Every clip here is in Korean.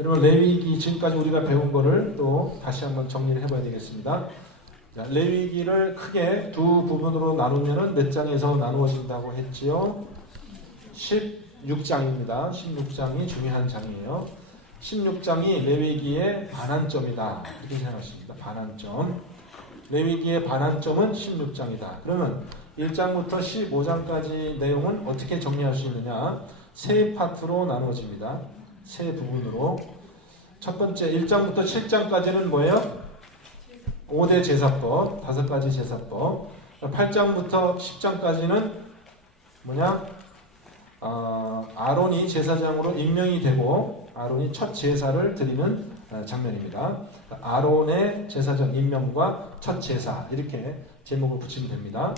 여러분 레위기 지금까지 우리가 배운 거를 또 다시 한번 정리를 해봐야 되겠습니다. 자, 레위기를 크게 두 부분으로 나누면은 몇 장에서 나누어진다고 했지요? 16장입니다. 16장이 중요한 장이에요. 16장이 레위기의 반환점이다. 이렇게 생각하십니다. 반환점. 레위기의 반환점은 16장이다. 그러면 1장부터 15장까지 내용은 어떻게 정리할 수 있느냐? 세 파트로 나누어집니다. 세 부분으로. 첫 번째 1장부터 7장까지는 뭐예요? 5대 제사법, 5가지 제사법. 8장부터 10장까지는 뭐냐? 아론이 제사장으로 임명이 되고 아론이 첫 제사를 드리는 장면입니다. 아론의 제사장 임명과 첫 제사 이렇게 제목을 붙이면 됩니다.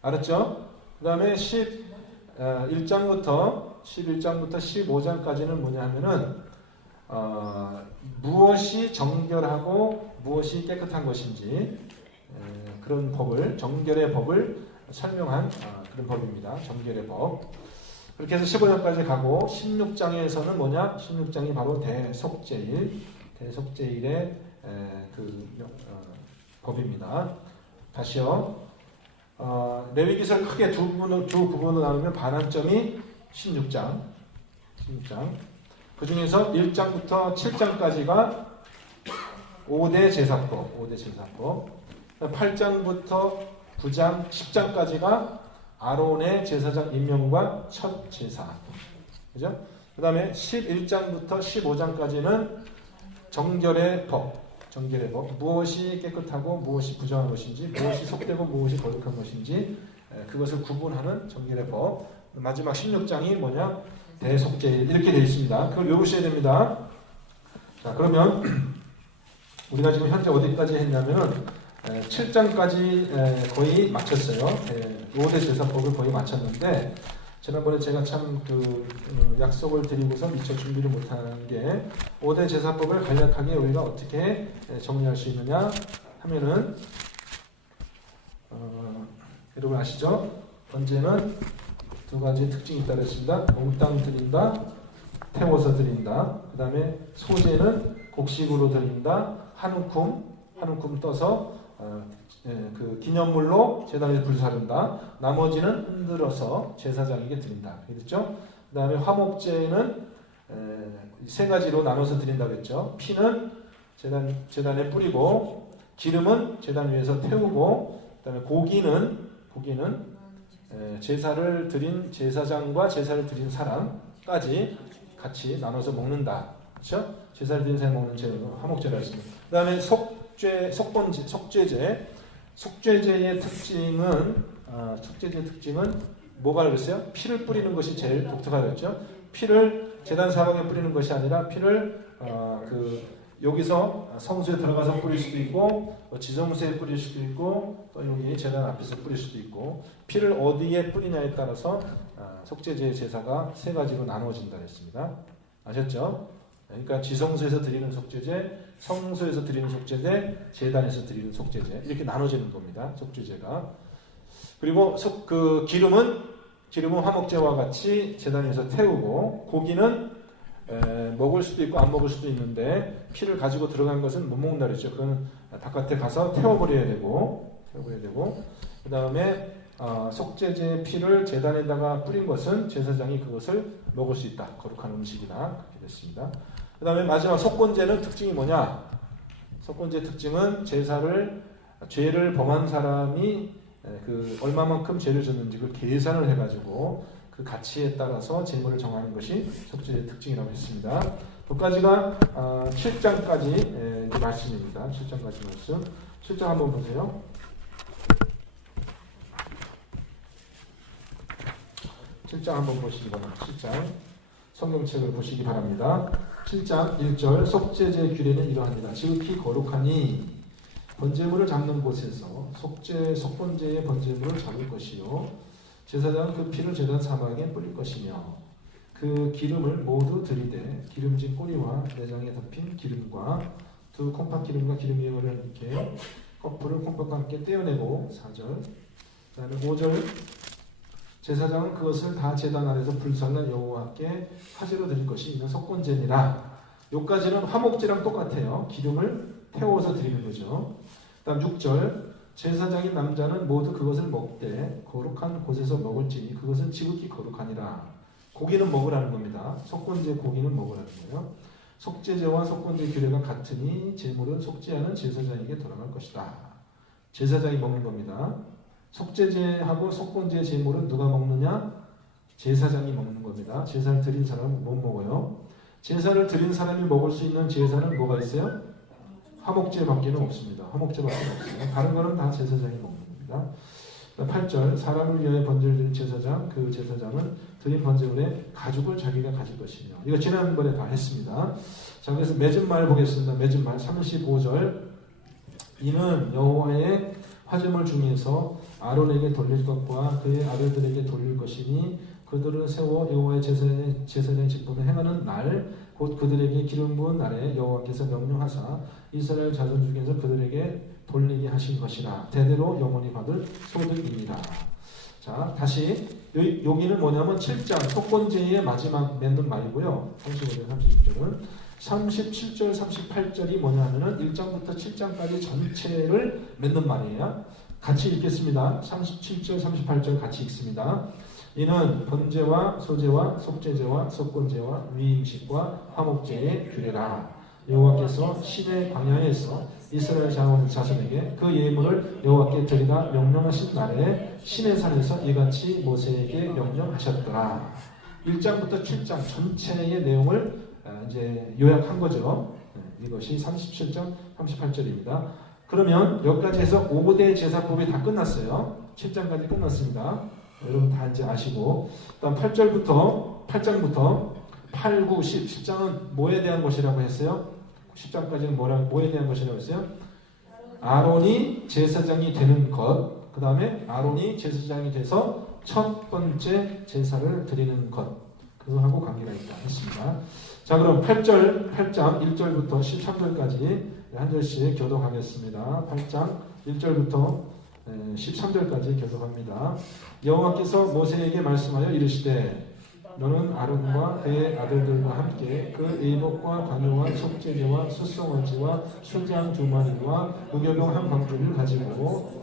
알았죠? 그 다음에 11장부터 15장까지는 뭐냐 하면은 무엇이 정결하고 무엇이 깨끗한 것인지 그런 법을, 정결의 법을 설명한 그런 법입니다. 정결의 법. 그렇게 해서 15장까지 가고 16장에서는 뭐냐? 16장이 바로 대속죄일의 법입니다. 다시요. 레위기서를 크게 두 부분으로 나누면 반환점이 16장. 그 중에서 1장부터 7장까지가 5대 제사법. 8장부터 9장, 10장까지가 아론의 제사장 임명과 첫 제사. 그죠? 그 다음에 11장부터 15장까지는 정결의 법. 무엇이 깨끗하고 무엇이 부정한 것인지, 무엇이 속되고 무엇이 거룩한 것인지, 그것을 구분하는 정결의 법. 마지막 16장이 뭐냐? 대속죄일. 이렇게 되어 있습니다. 그걸 외우셔야 됩니다. 자, 그러면 우리가 지금 현재 어디까지 했냐면은 7장까지 거의 마쳤어요. 5대 제사법을 거의 마쳤는데 지난번에 제가 참 약속을 드리고서 미처 준비를 못한 게 5대 제사법을 간략하게 우리가 어떻게 정리할 수 있느냐 하면은 여러분 아시죠? 번제는 두 가지 특징이 있다고 했습니다. 몽땅 드린다, 태워서 드린다. 그 다음에 소제는 곡식으로 드린다, 한 움큼 떠서 그 기념물로 제단에 불사른다. 나머지는 흔들어서 제사장에게 드린다. 그렇죠? 그 다음에 화목제는 세 가지로 나눠서 드린다고 했죠. 피는 제단에 뿌리고, 기름은 제단 위에서 태우고, 그 다음에 고기는 제사를 드린 제사장과 제사를 드린 사람까지 같이 나눠서 먹는다. 그렇죠? 제사를 드린 사람이 먹는 제로 화목제라 했습니다. 그 다음에 속죄제의 특징은 뭐가 그랬어요? 피를 뿌리는 것이 제일 독특하다고 했죠. 피를 제단 사방에 뿌리는 것이 아니라 피를 여기서 성소에 들어가서 뿌릴 수도 있고, 지성소에 뿌릴 수도 있고, 또 여기 제단 앞에서 뿌릴 수도 있고, 피를 어디에 뿌리냐에 따라서 속죄제의 제사가 세 가지로 나누어진다 했습니다. 아셨죠? 그러니까 지성소에서 드리는 속죄제, 성소에서 드리는 속죄제, 제단에서 드리는 속죄제 이렇게 나눠지는 겁니다. 속죄제가. 그리고 기름은 화목제와 같이 제단에서 태우고, 고기는 먹을 수도 있고 안 먹을 수도 있는데 피를 가지고 들어간 것은 못 먹는다 그랬죠. 그건 바깥에 가서 태워버려야 되고 그 다음에 속죄제의 피를 제단에다가 뿌린 것은 제사장이 그것을 먹을 수 있다. 거룩한 음식이다. 그렇게 됐습니다. 그 다음에 마지막 속건제는 특징이 뭐냐? 속건제 특징은 죄를 범한 사람이 얼마만큼 죄를 졌는지 그 계산을 해가지고 그 가치에 따라서 제물을 정하는 것이 속죄의 특징이라고 했습니다. 여기까지가 7장까지 말씀입니다. 7장까지 말씀. 7장 한번 보세요. 7장 한번 보시기 바랍니다. 7장 성경책을 보시기 바랍니다. 7장 1절 속죄제의 규례는 이러합니다. 지극히 거룩하니 번제물을 잡는 곳에서 속번제의 번제물을 잡을 것이요 제사장은 그 피를 제단 사방에 뿌릴 것이며 그 기름을 모두 들이되 기름진 꼬리와 내장에 덮인 기름과 두 콩팥 기름과 기름 위에 이렇게 거풀을 콩팥과 함께 떼어내고 4절 그 다음에 5절 제사장은 그것을 다 제단 아래서 불살라 여호와께 화제로 드릴 것이 이는 속건제니라. 요까지는 화목제랑 똑같아요. 기름을 태워서 드리는 거죠. 다음 6절 제사장인 남자는 모두 그것을 먹되 거룩한 곳에서 먹을지니 그것은 지극히 거룩하니라. 고기는 먹으라는 겁니다. 속건제 고기는 먹으라는 거예요. 속죄제와 속건제 규례가 같으니 제물은 속죄하는 제사장에게 돌아갈 것이다. 제사장이 먹는 겁니다. 속죄제하고 속건제 제물은 누가 먹느냐? 제사장이 먹는 겁니다. 제사를 드린 사람은 못 먹어요. 제사를 드린 사람이 먹을 수 있는 제사는 뭐가 있어요? 화목제밖에는 없습니다. 화목제밖에 없어요. 다른 거는 다 제사장이 먹는 겁니다. 8절 사람을 위하여 번제를 드린 제사장 그 제사장은 드린 번제물의 가죽을 자기가 가질 것이며 이거 지난번에 다 했습니다. 자 그래서 맺은 말 보겠습니다. 맺은 말 35절 이는 여호와의 화제물 중에서 아론에게 돌릴 것과 그의 아들들에게 돌릴 것이니 그들을 세워 여호와의 제사장의 직분을 행하는 날 곧 그들에게 기름 부은 날에 여호와께서 명령하사 이스라엘 자손 중에서 그들에게 돌리게 하신 것이라 대대로 영원히 받을 소득이니라. 자 다시 여기는 뭐냐면 7장 속건제의 마지막 맺는 말이고요. 35절 36절은 37절 38절이 뭐냐 하면은 1장부터 7장까지 전체를 맺는 말이에요. 같이 읽겠습니다. 37절 38절 같이 읽습니다. 이는 번제와 소제와 속죄제와 속건제와 위임식과 화목제의 규례라. 여호와께서 시내 광야에서 이스라엘 자손에게 그 예물을 여호와께 드리라 명령하신 날에 시내산에서 이같이 모세에게 명령하셨더라. 1장부터 7장 전체의 내용을 이제 요약한 거죠. 이것이 37장 38절입니다. 그러면 여기까지 해서 5대 제사법이 다 끝났어요. 7장까지 끝났습니다. 여러분 다 이제 아시고 다음 8장부터 8, 9, 10 10장은 뭐에 대한 것이라고 했어요? 10장까지는 뭐에 대한 것이라고 했어요? 아론이 제사장이 되는 것, 그 다음에 아론이 제사장이 돼서 첫 번째 제사를 드리는 것, 그거하고 관계가 있다 했습니다. 자 그럼 8장 1절부터 13절까지 한 절씩 교독하겠습니다. 8장 1절부터 13절까지 교독합니다. 여호와께서 모세에게 말씀하여 이르시되 너는 아론과 그의 아들들과 함께 그 의복과 관유와 속죄제와 수송원지와 순장 두 마리와 무교병 한 방주를 가지고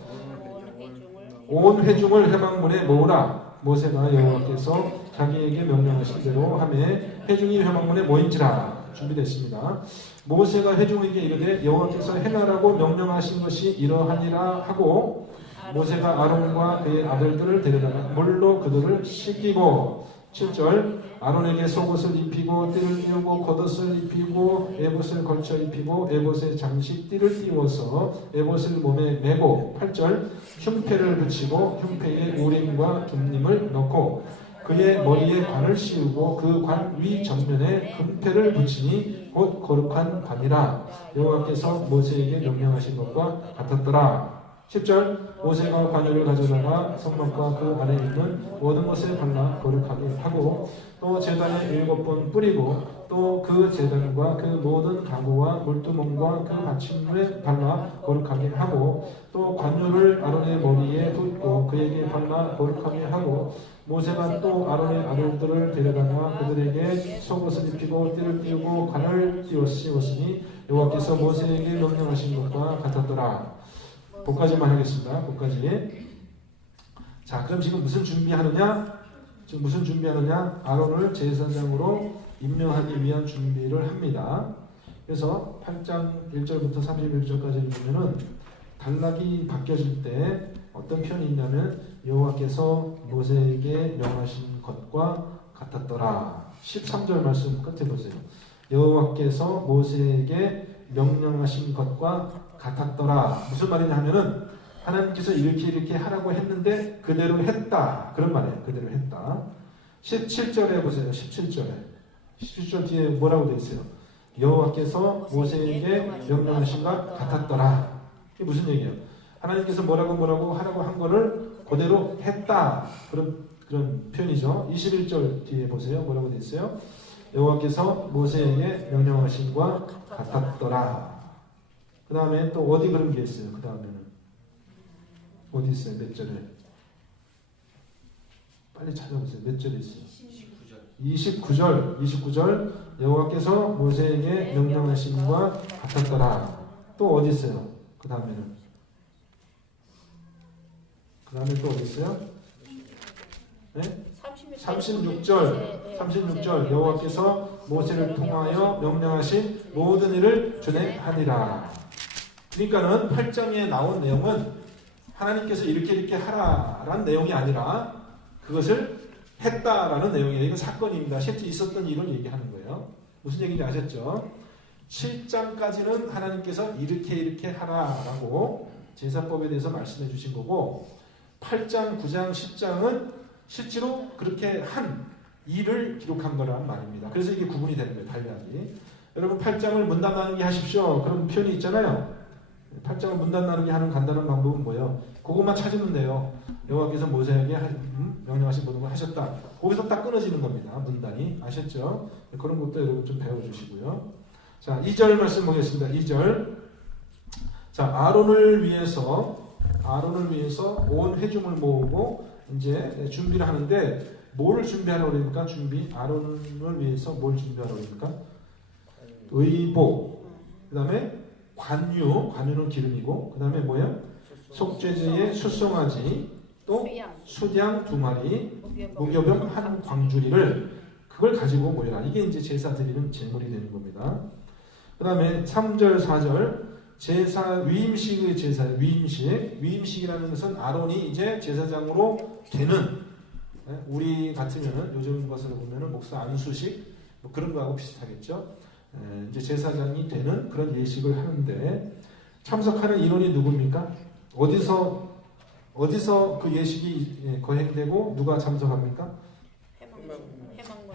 온 회중을 회막문에 모으라. 모세가 여호와께서 자기에게 명령하신 대로 하매 회중이 회막문에 모인지라. 준비됐습니다. 모세가 회중에게 이르되 여호와께서 행하라고 명령하신 것이 이러하니라 하고 모세가 아론과 그의 아들들을 데려다가 물로 그들을 씻기고 7절 아론에게 속옷을 입히고 띠를 띄우고 겉옷을 입히고 에봇을 걸쳐 입히고 에봇의 장식 띠를 띄워서 에봇을 몸에 메고 8절 흉패를 붙이고 흉패에 우림과 둠림을 넣고 그의 머리에 관을 씌우고 그 관 위 정면에 금패를 붙이니 곧 거룩한 관이라. 여호와께서 모세에게 명령하신 것과 같았더라. 10절 모세가 관유를 가져다가 성막과 그 안에 있는 모든 것에 발라 거룩하게 하고 또 제단에 7번 뿌리고 또 그 제단과 그 모든 가구와 물두멍과 그 받침물에 발라 거룩하게 하고 또 관유를 아론의 머리에 붓고 그에게 발라 거룩하게 하고 모세가 또 아론의 아들들을 데려다가 그들에게 속옷을 입히고 띠를 띄우고 관을 씌웠으니 여호와께서 모세에게 명령하신 것과 같았더라. 거기까지만 하겠습니다. 거기까지. 자, 그럼 지금 무슨 준비하느냐? 아론을 제사장으로 임명하기 위한 준비를 합니다. 그래서 8장 1절부터 31절까지 보면은 단락이 바뀌어질 때 어떤 표현이 있냐면 여호와께서 모세에게 명하신 것과 같았더라. 13절 말씀 끝에 보세요. 여호와께서 모세에게 명령하신 것과 같았더라. 무슨 말이냐 하면은 하나님께서 이렇게 하라고 했는데 그대로 했다. 그런 말이에요. 그대로 했다. 17절에 보세요. 17절 뒤에 뭐라고 되어 있어요? 여호와께서 모세에게 명령하신 것 같았더라. 이게 무슨 얘기예요? 하나님께서 뭐라고 하라고 한 거를 그대로 했다. 그런 표현이죠. 21절 뒤에 보세요. 뭐라고 되어 있어요? 여호와께서 모세에게 명령하신 것 같았더라. 그 다음에 또 어디 그런 게 있어요? 그 다음에는 어디 있어요? 몇 절에? 빨리 찾아보세요. 몇 절에 있어요? 29절. 여호와께서 모세에게 명령하심과 같았더라. 또 어디 있어요? 그 다음에는 또 어디 있어요? 네? 36절 여호와께서 모세를 통하여 명령하신 모든 일을 준행하니라. 그러니까는 8장에 나온 내용은 하나님께서 이렇게 하라라는 내용이 아니라 그것을 했다라는 내용이에요. 이건 사건입니다. 실제 있었던 일을 얘기하는 거예요. 무슨 얘기인지 아셨죠? 7장까지는 하나님께서 이렇게 하라라고 제사법에 대해서 말씀해 주신 거고 8장, 9장, 10장은 실제로 그렇게 한 일을 기록한 거란 말입니다. 그래서 이게 구분이 되는 거예요. 달리하기. 여러분 8장을 문단 나누기 하십시오. 그런 표현이 있잖아요. 8장을 문단 나누기 하는 간단한 방법은 뭐예요? 그것만 찾으면 돼요. 여호와께서 모세에게 명령하신 모든 걸 하셨다. 거기서 딱 끊어지는 겁니다. 문단이. 아셨죠? 그런 것도 여러분 좀 배워주시고요. 자, 2절 말씀 보겠습니다. 2절. 자, 아론을 위해서 온 회중을 모으고 이제 준비를 하는데 뭐를 준비하라고 그럽니까? 아론을 위해서 뭘 준비하라고 그럽니까? 의복, 그 다음에 관유는 기름이고, 그 다음에 뭐예요? 속죄제의 수송아지, 또 수양 2마리, 무교병 1광주리를 그걸 가지고 모여라. 이게 이제 제사 드리는 제물이 되는 겁니다. 그 다음에 3절, 4절 제사 위임식의 제사예요. 위임식이라는 것은 아론이 이제 제사장으로 되는, 우리 같으면은 요즘 것으로 보면은 목사 안수식 뭐 그런 거하고 비슷하겠죠. 이제 제사장이 되는 그런 예식을 하는데 참석하는 인원이 누굽니까? 어디서 그 예식이 거행되고 누가 참석합니까?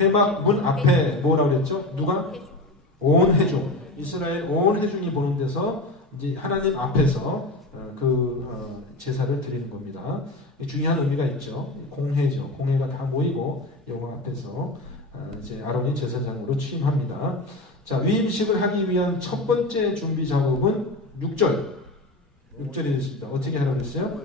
회막문 앞에 뭐라고 그랬죠? 누가? 온 회중. 이스라엘 온 회중이 보는 데서 이제 하나님 앞에서 제사를 드리는 겁니다. 중요한 의미가 있죠. 공회죠. 공회가 다 모이고 여호와 앞에서 이제 아론이 제사장으로 취임합니다. 자, 위임식을 하기 위한 첫 번째 준비 작업은 6절이 있습니다. 어떻게 하라고 했어요?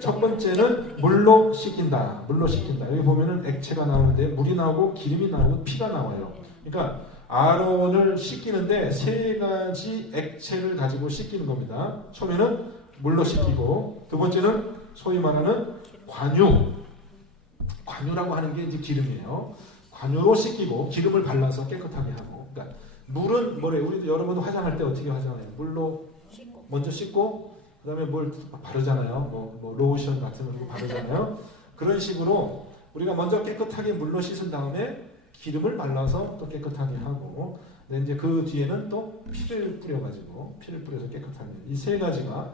첫 번째는 물로 씻긴다. 여기 보면은 액체가 나오는데 물이 나오고 기름이 나오고 피가 나와요. 그러니까 아론을 씻기는데 3가지 액체를 가지고 씻기는 겁니다. 처음에는 물로 씻기고, 두 번째는 소위 말하는 관유라고 하는 게 이제 기름이에요. 관유로 씻기고 기름을 발라서 깨끗하게 하고. 그러니까 물은 뭐래요? 우리도 여러분 화장할 때 어떻게 화장해요? 물로 먼저 씻고 그다음에 뭘 바르잖아요. 뭐 로션 같은 거 바르잖아요. 그런 식으로 우리가 먼저 깨끗하게 물로 씻은 다음에 기름을 발라서 또 깨끗하게 하고, 근데 이제 그 뒤에는 또 피를 뿌려서 깨끗하게. 이 3가지가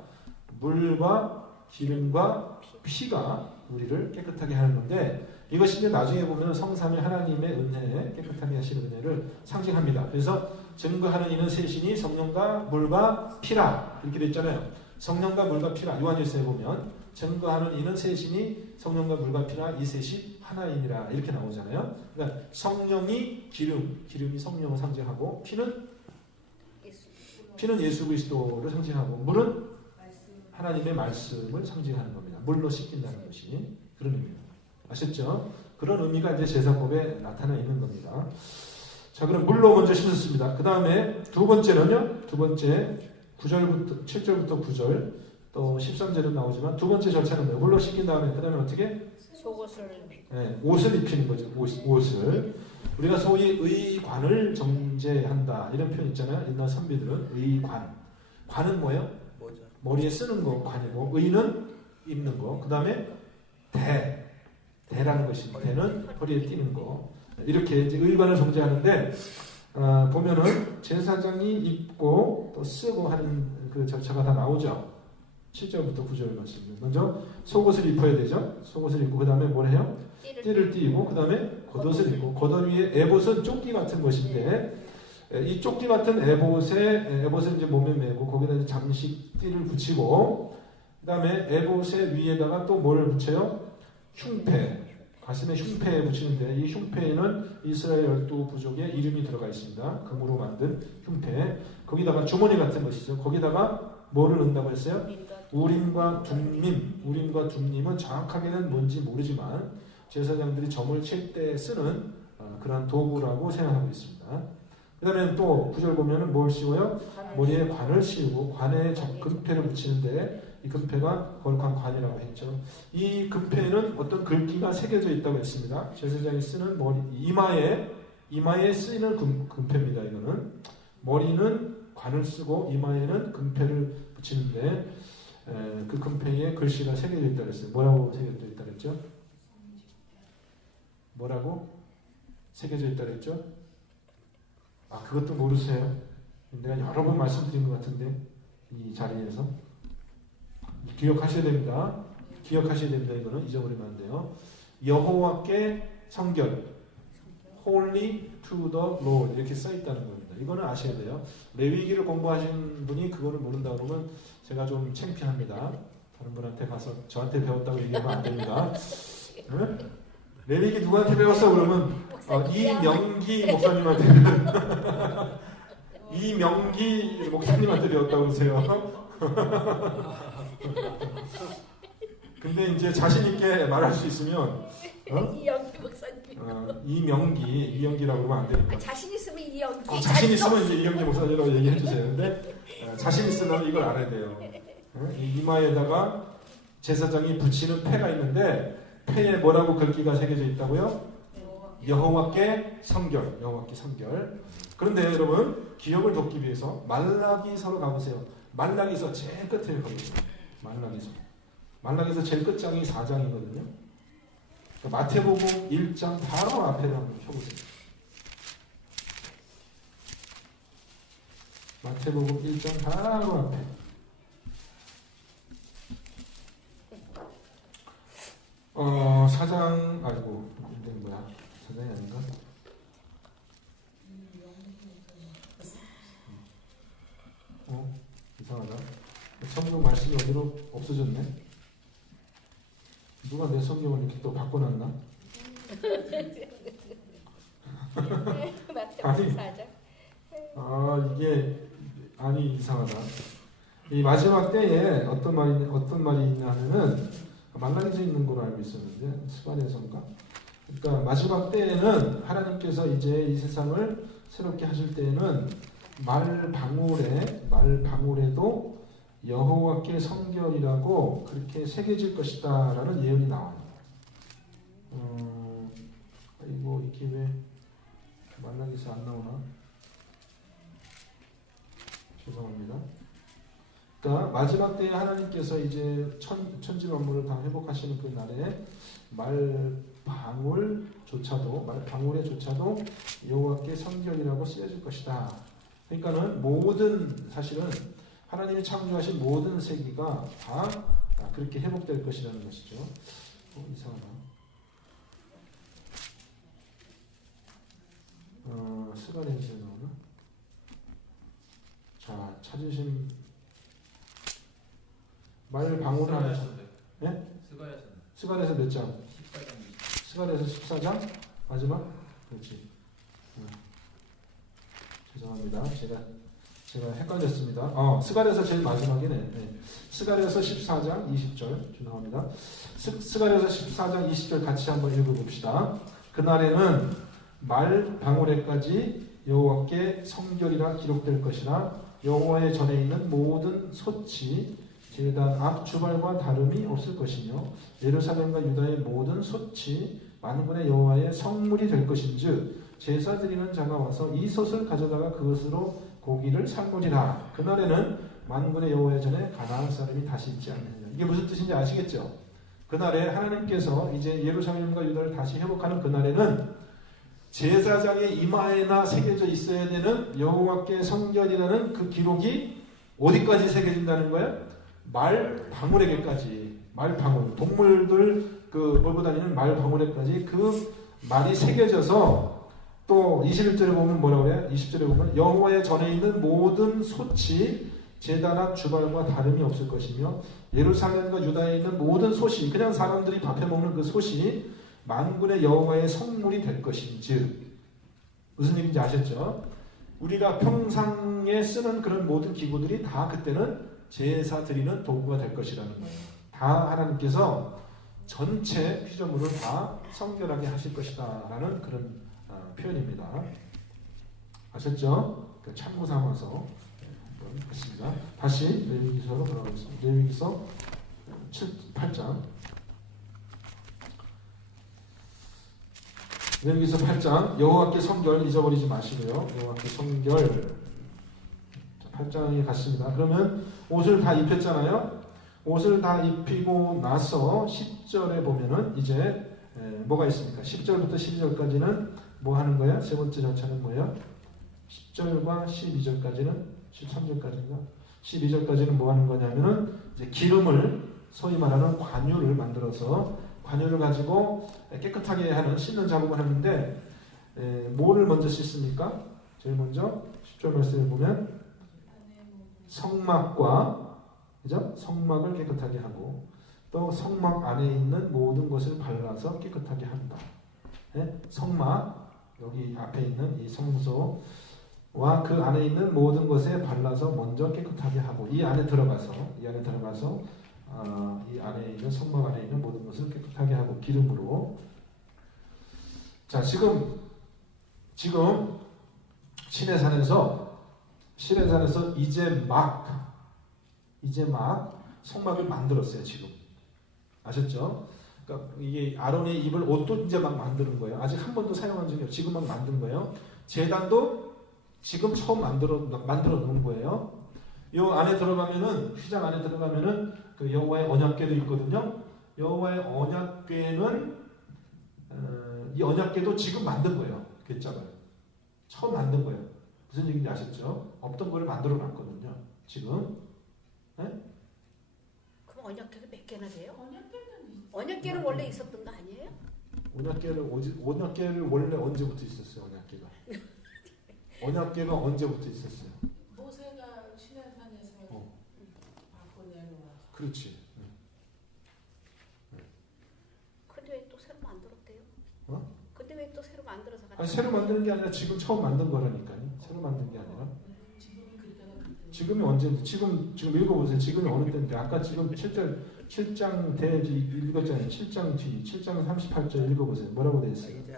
물과 기름과 피가 우리를 깨끗하게 하는 건데, 이것이 이제 나중에 보면 성삼위 하나님의 은혜, 깨끗하게 하시는 은혜를 상징합니다. 그래서 증거하는 이는 셋이니 성령과 물과 피라 이렇게 됐잖아요. 성령과 물과 피라. 요한일서에 보면 증거하는 이는 셋이니 성령과 물과 피라, 이 셋이 하나이니라 이렇게 나오잖아요. 그러니까 성령이 기름이 성령을 상징하고, 피는 예수 그리스도를 상징하고, 물은 하나님의 말씀을 상징하는 겁니다. 물로 씻긴다는 것이 그런 의미입니다. 아셨죠? 그런 의미가 이제 제사법에 나타나 있는 겁니다. 자, 그럼 물로 먼저 씻었습니다. 그 다음에 두 번째는요. 7절부터 9절 또 13절은 나오지만 두 번째 절차는 뭐예요? 물로 씻긴 다음에 그 다음에 어떻게? 옷을 입히는 거죠. 옷을. 우리가 소위 의관을 정제한다 이런 표현 있잖아요. 옛날 선비들은 의관. 관은 뭐예요? 머리에 쓰는 거 관이고, 의는 입는 거. 그 다음에 대라는 것입니다. 대는 허리에 띄는 거. 이렇게 이제 의관을 정제하는데 보면은 제사장이 입고 또 쓰고 하는 그 절차가 다 나오죠. 7절부터 9절 말씀. 먼저 속옷을 입어야 되죠. 속옷을 입고 그 다음에 뭘 해요? 띠를 띠고 그 다음에 겉옷을 입고, 겉옷 위에 에봇은 조끼 같은 것인데, 이 조끼 같은 에봇을 이제 몸에 메고 거기다 이제 잠식 띠를 붙이고, 그 다음에 에봇의 위에다가 또 뭐를 붙여요? 흉패. 가슴에 흉패에 붙이는데, 이 흉패에는 이스라엘 12부족의 이름이 들어가 있습니다. 금으로 만든 흉패. 거기다가 주머니 같은 것이죠. 거기다가 뭐를 넣는다고 했어요? 우림과 둠림은 정확하게는 뭔지 모르지만 제사장들이 점을 칠 때 쓰는 그런 도구라고 생각하고 있습니다. 그 다음에 또 구절 보면은 뭘 씌워요? 머리에 관을 씌우고 관에 금패를 붙이는데 이 금패가 거룩한 관이라고 했죠. 이 금패는 어떤 글귀가 새겨져 있다고 했습니다. 제사장이 쓰는 머리 이마에 쓰이는 금패입니다. 이거는 머리는 관을 쓰고 이마에는 금패를 붙이는데 그 금패에 글씨가 새겨져 있다고 했어요. 뭐라고 새겨져 있다고 했죠? 뭐라고 새겨져 있다고 했죠? 아, 그것도 모르세요? 내가 여러 번 말씀드린 것 같은데 이 자리에서 기억하셔야 됩니다. 기억하셔야 됩니다. 이거는 잊어버리면 안 돼요. 여호와께 성결, Holy to the Lord 이렇게 써 있다는 겁니다. 이거는 아셔야 돼요. 레위기를 공부하신 분이 그거를 모른다 그러면 제가 좀 창피합니다. 다른 분한테 가서 저한테 배웠다고 얘기하면 안 됩니다. 응? 레위기 누구한테 배웠어? 그러면 이명기 목사님한테 이명기 목사님한테 배웠다고 그러세요. 근데 이제 자신 있게 말할 수 있으면 이영기 목사님. 이명기라고 그러면 안 되니까. 자신 있으면 이영기. 자신 있으면 이제 이영기 목사님이라고 얘기해 주세요. 근데 자신 있으면 이걸 알아야 돼요. 이 이마에다가 제사장이 붙이는 패가 있는데 패에 뭐라고 글귀가 새겨져 있다고요? 여호와께 성결, 여호와께 성결. 그런데 여러분 기억을 돕기 위해서 말라기서로 가보세요. 말라기서 제일 끝에 거기서 말라기서 제일 끝장이 4장이거든요. 마태복음 1장 바로 앞에를 한번 펴보세요. 마태복음 1장 바로 앞에. 사장 아니고 근데 뭐야? 사장이 아닌가? 이상하다. 성경 말씀이 어디로 없어졌네? 누가 내 성경을 이렇게 또 바꿔놨나? 이게 이상하다. 이 마지막 때에 어떤 말이 있냐면은 말라기서 있는 걸로 알고 있었는데 스바랴서인가? 그러니까 마지막 때에는 하나님께서 이제 이 세상을 새롭게 하실 때에는 말 방울에도 여호와께 성결이라고 그렇게 새겨질 것이다라는 예언이 나와요. 이게 왜 말라기서 안 나오나? 죄송합니다. 그러니까 마지막 때에 하나님께서 이제 천지 만물을 다 회복하시는 그 날에 말방울에조차도 여호와께 성결이라고 쓰여질 것이다. 그러니까는 사실은 하나님이 창조하신 모든 세계가 다 그렇게 회복될 것이라는 것이죠. 이상하다. 스가랴서에 나오나? 자, 찾으신 말 방울을 하나. 네? 스가랴서 몇 장? 14장. 스가랴서 14장? 마지막? 그렇지. 죄송합니다. 제가 헷갈렸습니다. 스가랴서 제일 마지막이네. 네. 스가랴서 14장 20절 죄송합니다. 스가랴서 14장 20절 같이 한번 읽어봅시다. 그날에는 말 방울에까지 여호와께 성결이라 기록될 것이라 여호와의 전에 있는 모든 소치 제단 앞 주발과 다름이 없을 것이며 예루살렘과 유다의 모든 소치 만군의 여호와의 성물이 될 것인즉 제사 드리는 자가 와서 이 솥을 가져다가 그것으로 고기를 삶으리라. 그날에는 만군의 여호와의 전에 가나안 사람이 다시 있지 않느니라. 이게 무슨 뜻인지 아시겠죠? 그날에 하나님께서 이제 예루살렘과 유다를 다시 회복하는 그날에는 제사장의 이마에나 새겨져 있어야 되는 여호와께 성결이라는 그 기록이 어디까지 새겨진다는 거예요? 말 방울에게까지. 말 방울. 동물들 몰고 다니는 말 방울에까지 그 말이 새겨져서 또 21절에 보면 뭐라고 해요? 20절에 보면 여호와의 전에 있는 모든 솥이 제단 앞 주발과 다름이 없을 것이며 예루살렘과 유다에 있는 모든 솥이 그냥 사람들이 밥해 먹는 그 솥이 만군의 여호와의 성물이 될 것인즉 무슨 얘기인지 아셨죠? 우리가 평상에 쓰는 그런 모든 기구들이 다 그때는 제사 드리는 도구가 될 것이라는 거예요. 다 하나님께서 전체 피조물을 다 성결하게 하실 것이다 라는 그런 표현입니다. 아셨죠? 참고 삼아서 한번 하십니다. 다시 레위기서로 돌아가겠습니다. 레위기서 8장. 레위기서 8장. 여호와께 성결 잊어버리지 마시고요. 여호와께 성결. 8장에 갔습니다. 그러면 옷을 다 입혔잖아요. 옷을 다 입히고 나서 10절에 보면은 이제 뭐가 있습니까? 10절부터 12절까지는 뭐 하는 거야? 세 번째 절차는 뭐예요? 10절과 12절까지는 13절까지인가? 12절까지는 뭐 하는 거냐면은 이제 기름을 소위 말하는 관유를 만들어서 관유를 가지고 깨끗하게 하는 씻는 작업을 하는데 뭐를 먼저 씻습니까? 제일 먼저 10절 말씀을 보면 성막과 그죠? 성막을 깨끗하게 하고 또 성막 안에 있는 모든 것을 발라서 깨끗하게 한다. 네? 성막 여기 앞에 있는 이 성소와 그 안에 있는 모든 것에 발라서 먼저 깨끗하게 하고 이 안에 들어가서 이 안에 있는 성막 안에 있는 모든 것을 깨끗하게 하고 기름으로. 자, 지금 시내산에서 이제 막 성막을 만들었어요. 지금 아셨죠? 그러니까 이게 아론이 입을 옷도 이제 막 만드는 거예요. 아직 한 번도 사용한 적이 없어요. 지금 막 만든 거예요. 제단도 지금 처음 만들어 놓은 거예요. 요 안에 들어가면은 휘장 안에 들어가면은 그 여호와의 언약궤도 있거든요. 여호와의 언약궤는 이 언약궤도 지금 만든 거예요. 괴짝을 처음 만든 거예요. 무슨 얘기인지 아셨죠? 없던 거를 만들어 놨거든요. 지금. 네? 그럼 언약궤가 몇 개나 돼요? 언약궤는 원래 있었던 거 아니에요? 언약궤를 원래 언제부터 있었어요? 언약궤가 언제부터 있었어요? 모세가 시내산에서 갖고 내려와. 그렇지. 근데 왜 또 새로 만들었대요? 근데 왜 또 새로 만들어서 아니 새로 만드는 게 아니라 지금 처음 만든 거라니까요. 새로 만든 게 아니라. 지금이 그때가 그때. 지금이 언제인데 지금 읽어보세요. 지금이 어느 때인데 아까 지금 7장 대지 읽었잖아요. 7장 뒤 7장 38절 읽어보세요. 뭐라고 되어 있어요? 이제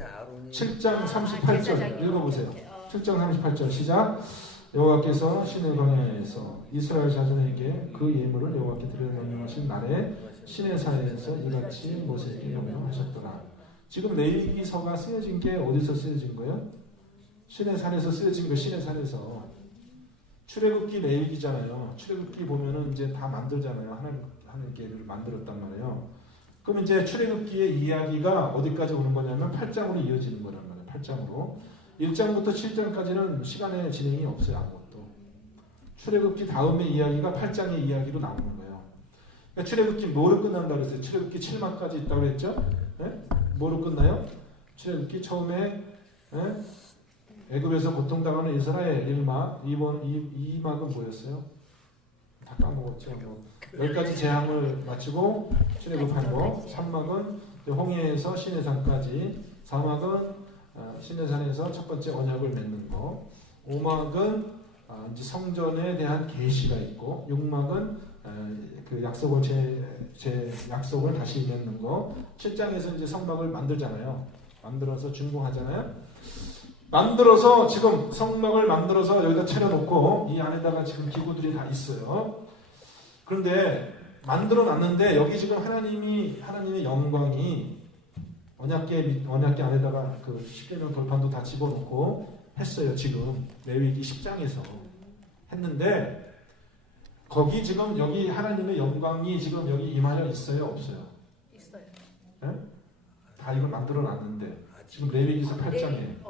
아론이 7장 38절 읽어보세요. 7장 38절 시작. 여호와께서 시내 광야에서 이스라엘 자손에게 그 예물을 여호와께 드려 명령하신 날에 시내산에서 이같이 모세에게 명령하셨더라. 지금 레위기서가 쓰여진 게 어디서 쓰여진 거예요? 시내산에서 쓰여진 거. 시내산에서 출애굽기 레위기잖아요. 출애굽기 보면은 이제 다 만들잖아요. 하나님께를 만들었단 말이에요. 그럼 이제 출애굽기의 이야기가 어디까지 오는 거냐면 8장으로 이어지는 거란 말이에요. 8장으로 1장부터 7장까지는 시간의 진행이 없어요. 아무것도. 출애굽기 다음의 이야기가 8장의 이야기로 나오는 거예요. 그러니까 출애굽기 뭐로 끝난다고 그랬어요? 출애굽기 7막까지 있다고 그랬죠? 네? 뭐로 끝나요? 출애굽기 처음에 애굽에서 고통당하는 이스라엘 1막, 2막은 뭐였어요? 다 까먹었죠. 10가지 재앙을 마치고 출애굽한 거. 3막은 홍해에서 시내산까지. 4막은 시내산에서 첫 번째 언약을 맺는 거. 5막은 이제 성전에 대한 계시가 있고, 6막은 그 약속을 약속을 다시 맺는 거. 7장에서 이제 성막을 만들잖아요. 만들어서 준공하잖아요. 만들어서 지금 성막을 만들어서 여기다 차려놓고 이 안에다가 지금 기구들이 다 있어요. 그런데 만들어 놨는데 여기 지금 하나님의 영광이 언약궤 안에다가 그 십계명 돌판도 다 집어넣고 했어요. 지금 레위기 10장에서 했는데 거기 지금 여기 하나님의 영광이 지금 여기 임하여 있어요, 없어요? 있어요. 네? 다 이걸 만들어 놨는데 지금 레위기서 8장에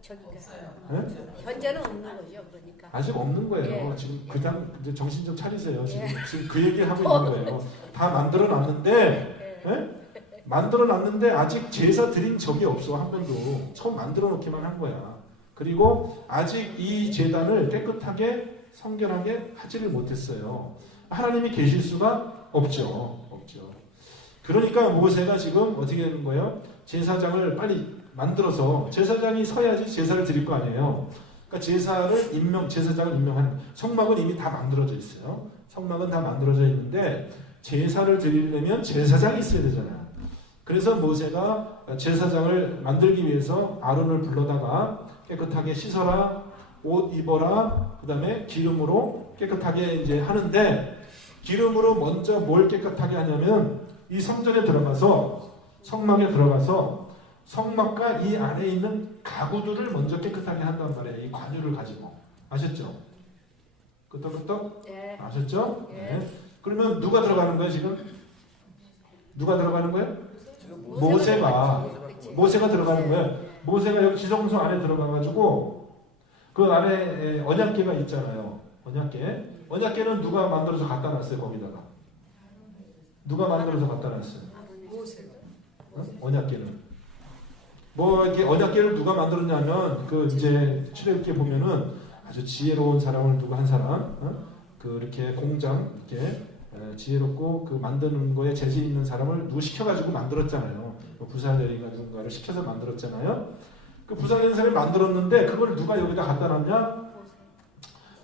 저기가 없어요. 네? 현재는 없는 거죠, 그러니까. 아직 없는 거예요. 예. 지금 그다음 이제 정신 좀 차리세요. 지금 그 얘기를 하고 있는 거예요. 다 만들어 놨는데, 만들어 놨는데 아직 제사 드린 적이 없어. 한 번도. 처음 만들어 놓기만 한 거야. 그리고 아직 이 제단을 깨끗하게 성결하게 하지를 못했어요. 하나님이 계실 수가 없죠. 그러니까 모세가 지금 어떻게 되는 거예요? 제사장을 빨리 만들어서 제사장이 서야지 제사를 드릴 거 아니에요. 그러니까 제사장을 임명하는. 성막은 이미 다 만들어져 있어요. 성막은 다 만들어져 있는데 제사를 드리려면 제사장이 있어야 되잖아요. 그래서 모세가 제사장을 만들기 위해서 아론을 불러다가 깨끗하게 씻어라, 옷 입어라, 그 다음에 기름으로 깨끗하게 이제 하는데, 기름으로 먼저 뭘 깨끗하게 하냐면 이 성전에 들어가서, 성막에 들어가서 성막과 이 안에 있는 가구들을 먼저 깨끗하게 한단 말이에요. 이 관유를 가지고. 아셨죠? 끄떡끄떡? 예. 아셨죠? 예. 네. 그러면 누가 들어가는 거예요 지금? 누가 들어가는 거예요? 모세가 들어가는 거예요. 모세가 여기 지성소 안에 들어가가지고 그 안에 언약궤가 있잖아요. 언약궤는 누가 만들어서 갖다 놨어요 거기다가? 누가 만들어서 갖다 놨어요? 언약궤는 뭐 이렇게 언약궤를 누가 만들었냐면 그 이제 출애굽기에 보면은 아주 지혜로운 사람을 누가 한 사람, 그 이렇게 공장 이렇게 지혜롭고 그 만드는 거에 재질 있는 사람을 누구 시켜가지고 만들었잖아요. 부사대리가 누군가를 시켜서 만들었잖아요. 그 부사대리 사람이 만들었는데 그걸 누가 여기다 갖다 놨냐?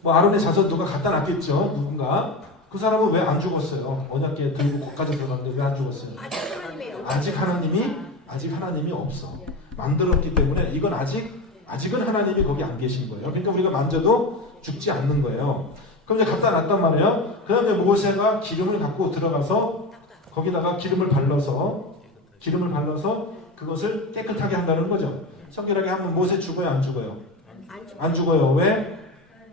뭐 아론의 자손 누가 갖다 놨겠죠. 누군가. 그 사람은 왜 안 죽었어요? 언약궤 들고 거기까지 들어갔는데 왜 안 죽었어요? 아직 하나님이 없어. 만들었기 때문에 이건 아직은 하나님이 거기 안 계신 거예요. 그러니까 우리가 만져도 죽지 않는 거예요. 그럼 이제 갖다 놨단 말이에요. 그 다음에 모세가 기름을 갖고 들어가서 거기다가 기름을 발라서 그것을 깨끗하게 한다는 거죠. 성결하게 하면 모세 죽어요, 안 죽어요? 안 죽어요. 왜?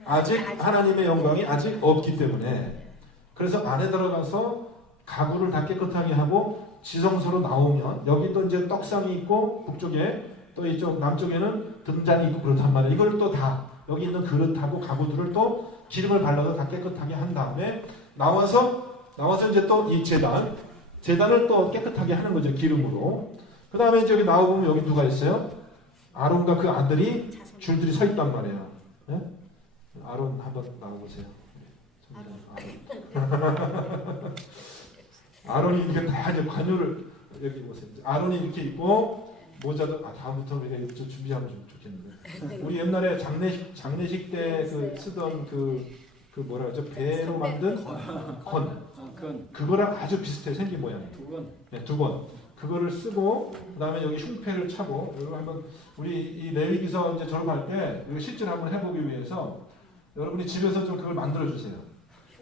아직 하나님의 영광이 아직 없기 때문에. 그래서 안에 들어가서 가구를 다 깨끗하게 하고 지성소로 나오면 여기도 이제 떡상이 있고 북쪽에 또 이쪽 남쪽에는 등잔이 있고 그렇단 말이에요. 이걸 또 다 여기 있는 그릇하고 가구들을 또 기름을 발라서 다 깨끗하게 한 다음에 나와서 이제 또 이 재단을 또 깨끗하게 하는 거죠. 기름으로. 그 다음에 이제 여기 나오면 여기 누가 있어요? 아론과 그 아들이 줄들이 서 있단 말이에요. 네? 아론 한번 나와보세요. 아론이 이렇게 다 이제 관유를 여기 보세요. 아론이 이렇게 있고 모자도 다음부터 우리가 이거 좀 준비하면 좀 좋겠는데. 우리 옛날에 장례식 때 그 쓰던 그 뭐라 그러죠? 배로 만든 건. 그거랑 아주 비슷해 생긴 모양이. 두 번. 그거를 쓰고 그다음에 여기 흉패를 차고 여러분 한번 우리 이 레위기서 이제 졸업할 때 이거 실제로 한번 해보기 위해서 여러분이 집에서 좀 그걸 만들어 주세요.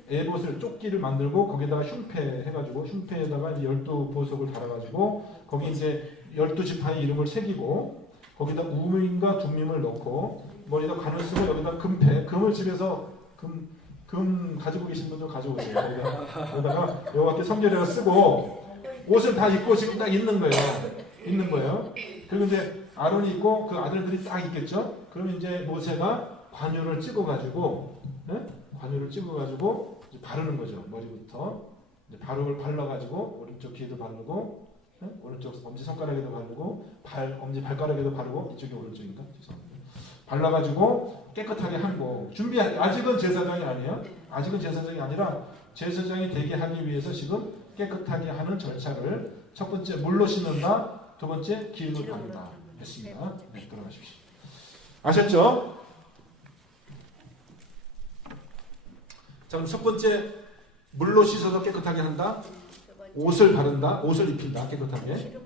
에봇을 조끼를 만들고 거기다가 흉패 해가지고 흉패에다가 12보석을 달아가지고 거기 이제 12지파의 이름을 새기고 거기다 우민과 둠밈을 넣고 머리에다 관을 쓰고 여기다 금을 집에서 금 가지고 계신 분들 가져오세요. 여기다가 여기밖에 성결에다 쓰고 옷을 다 입고 지금 딱 있는 거예요. 그리고 이제 아론이 있고 그 아들들이 딱 있겠죠. 그러면 이제 모세가 관유를 찍어가지고 이제 바르는 거죠. 머리부터 이제 바룩을 발라가지고 오른쪽 귀에도 바르고 오른쪽 엄지 손가락에도 바르고 엄지 발가락에도 바르고 이쪽이 오른쪽인가? 죄송합니다. 발라가지고 깨끗하게 하고 아직은 제사장이 아니에요. 아직은 제사장이 아니라 제사장이 되게 하기 위해서 지금 깨끗하게 하는 절차를 첫 번째 물로 씻는다, 두 번째 기름을 바른다 했습니다. 네, 들어가십시오. 아셨죠? 자, 그럼 첫 번째 물로 씻어서 깨끗하게 한다. 옷을 바른다. 옷을 입힌다. 깨끗하게.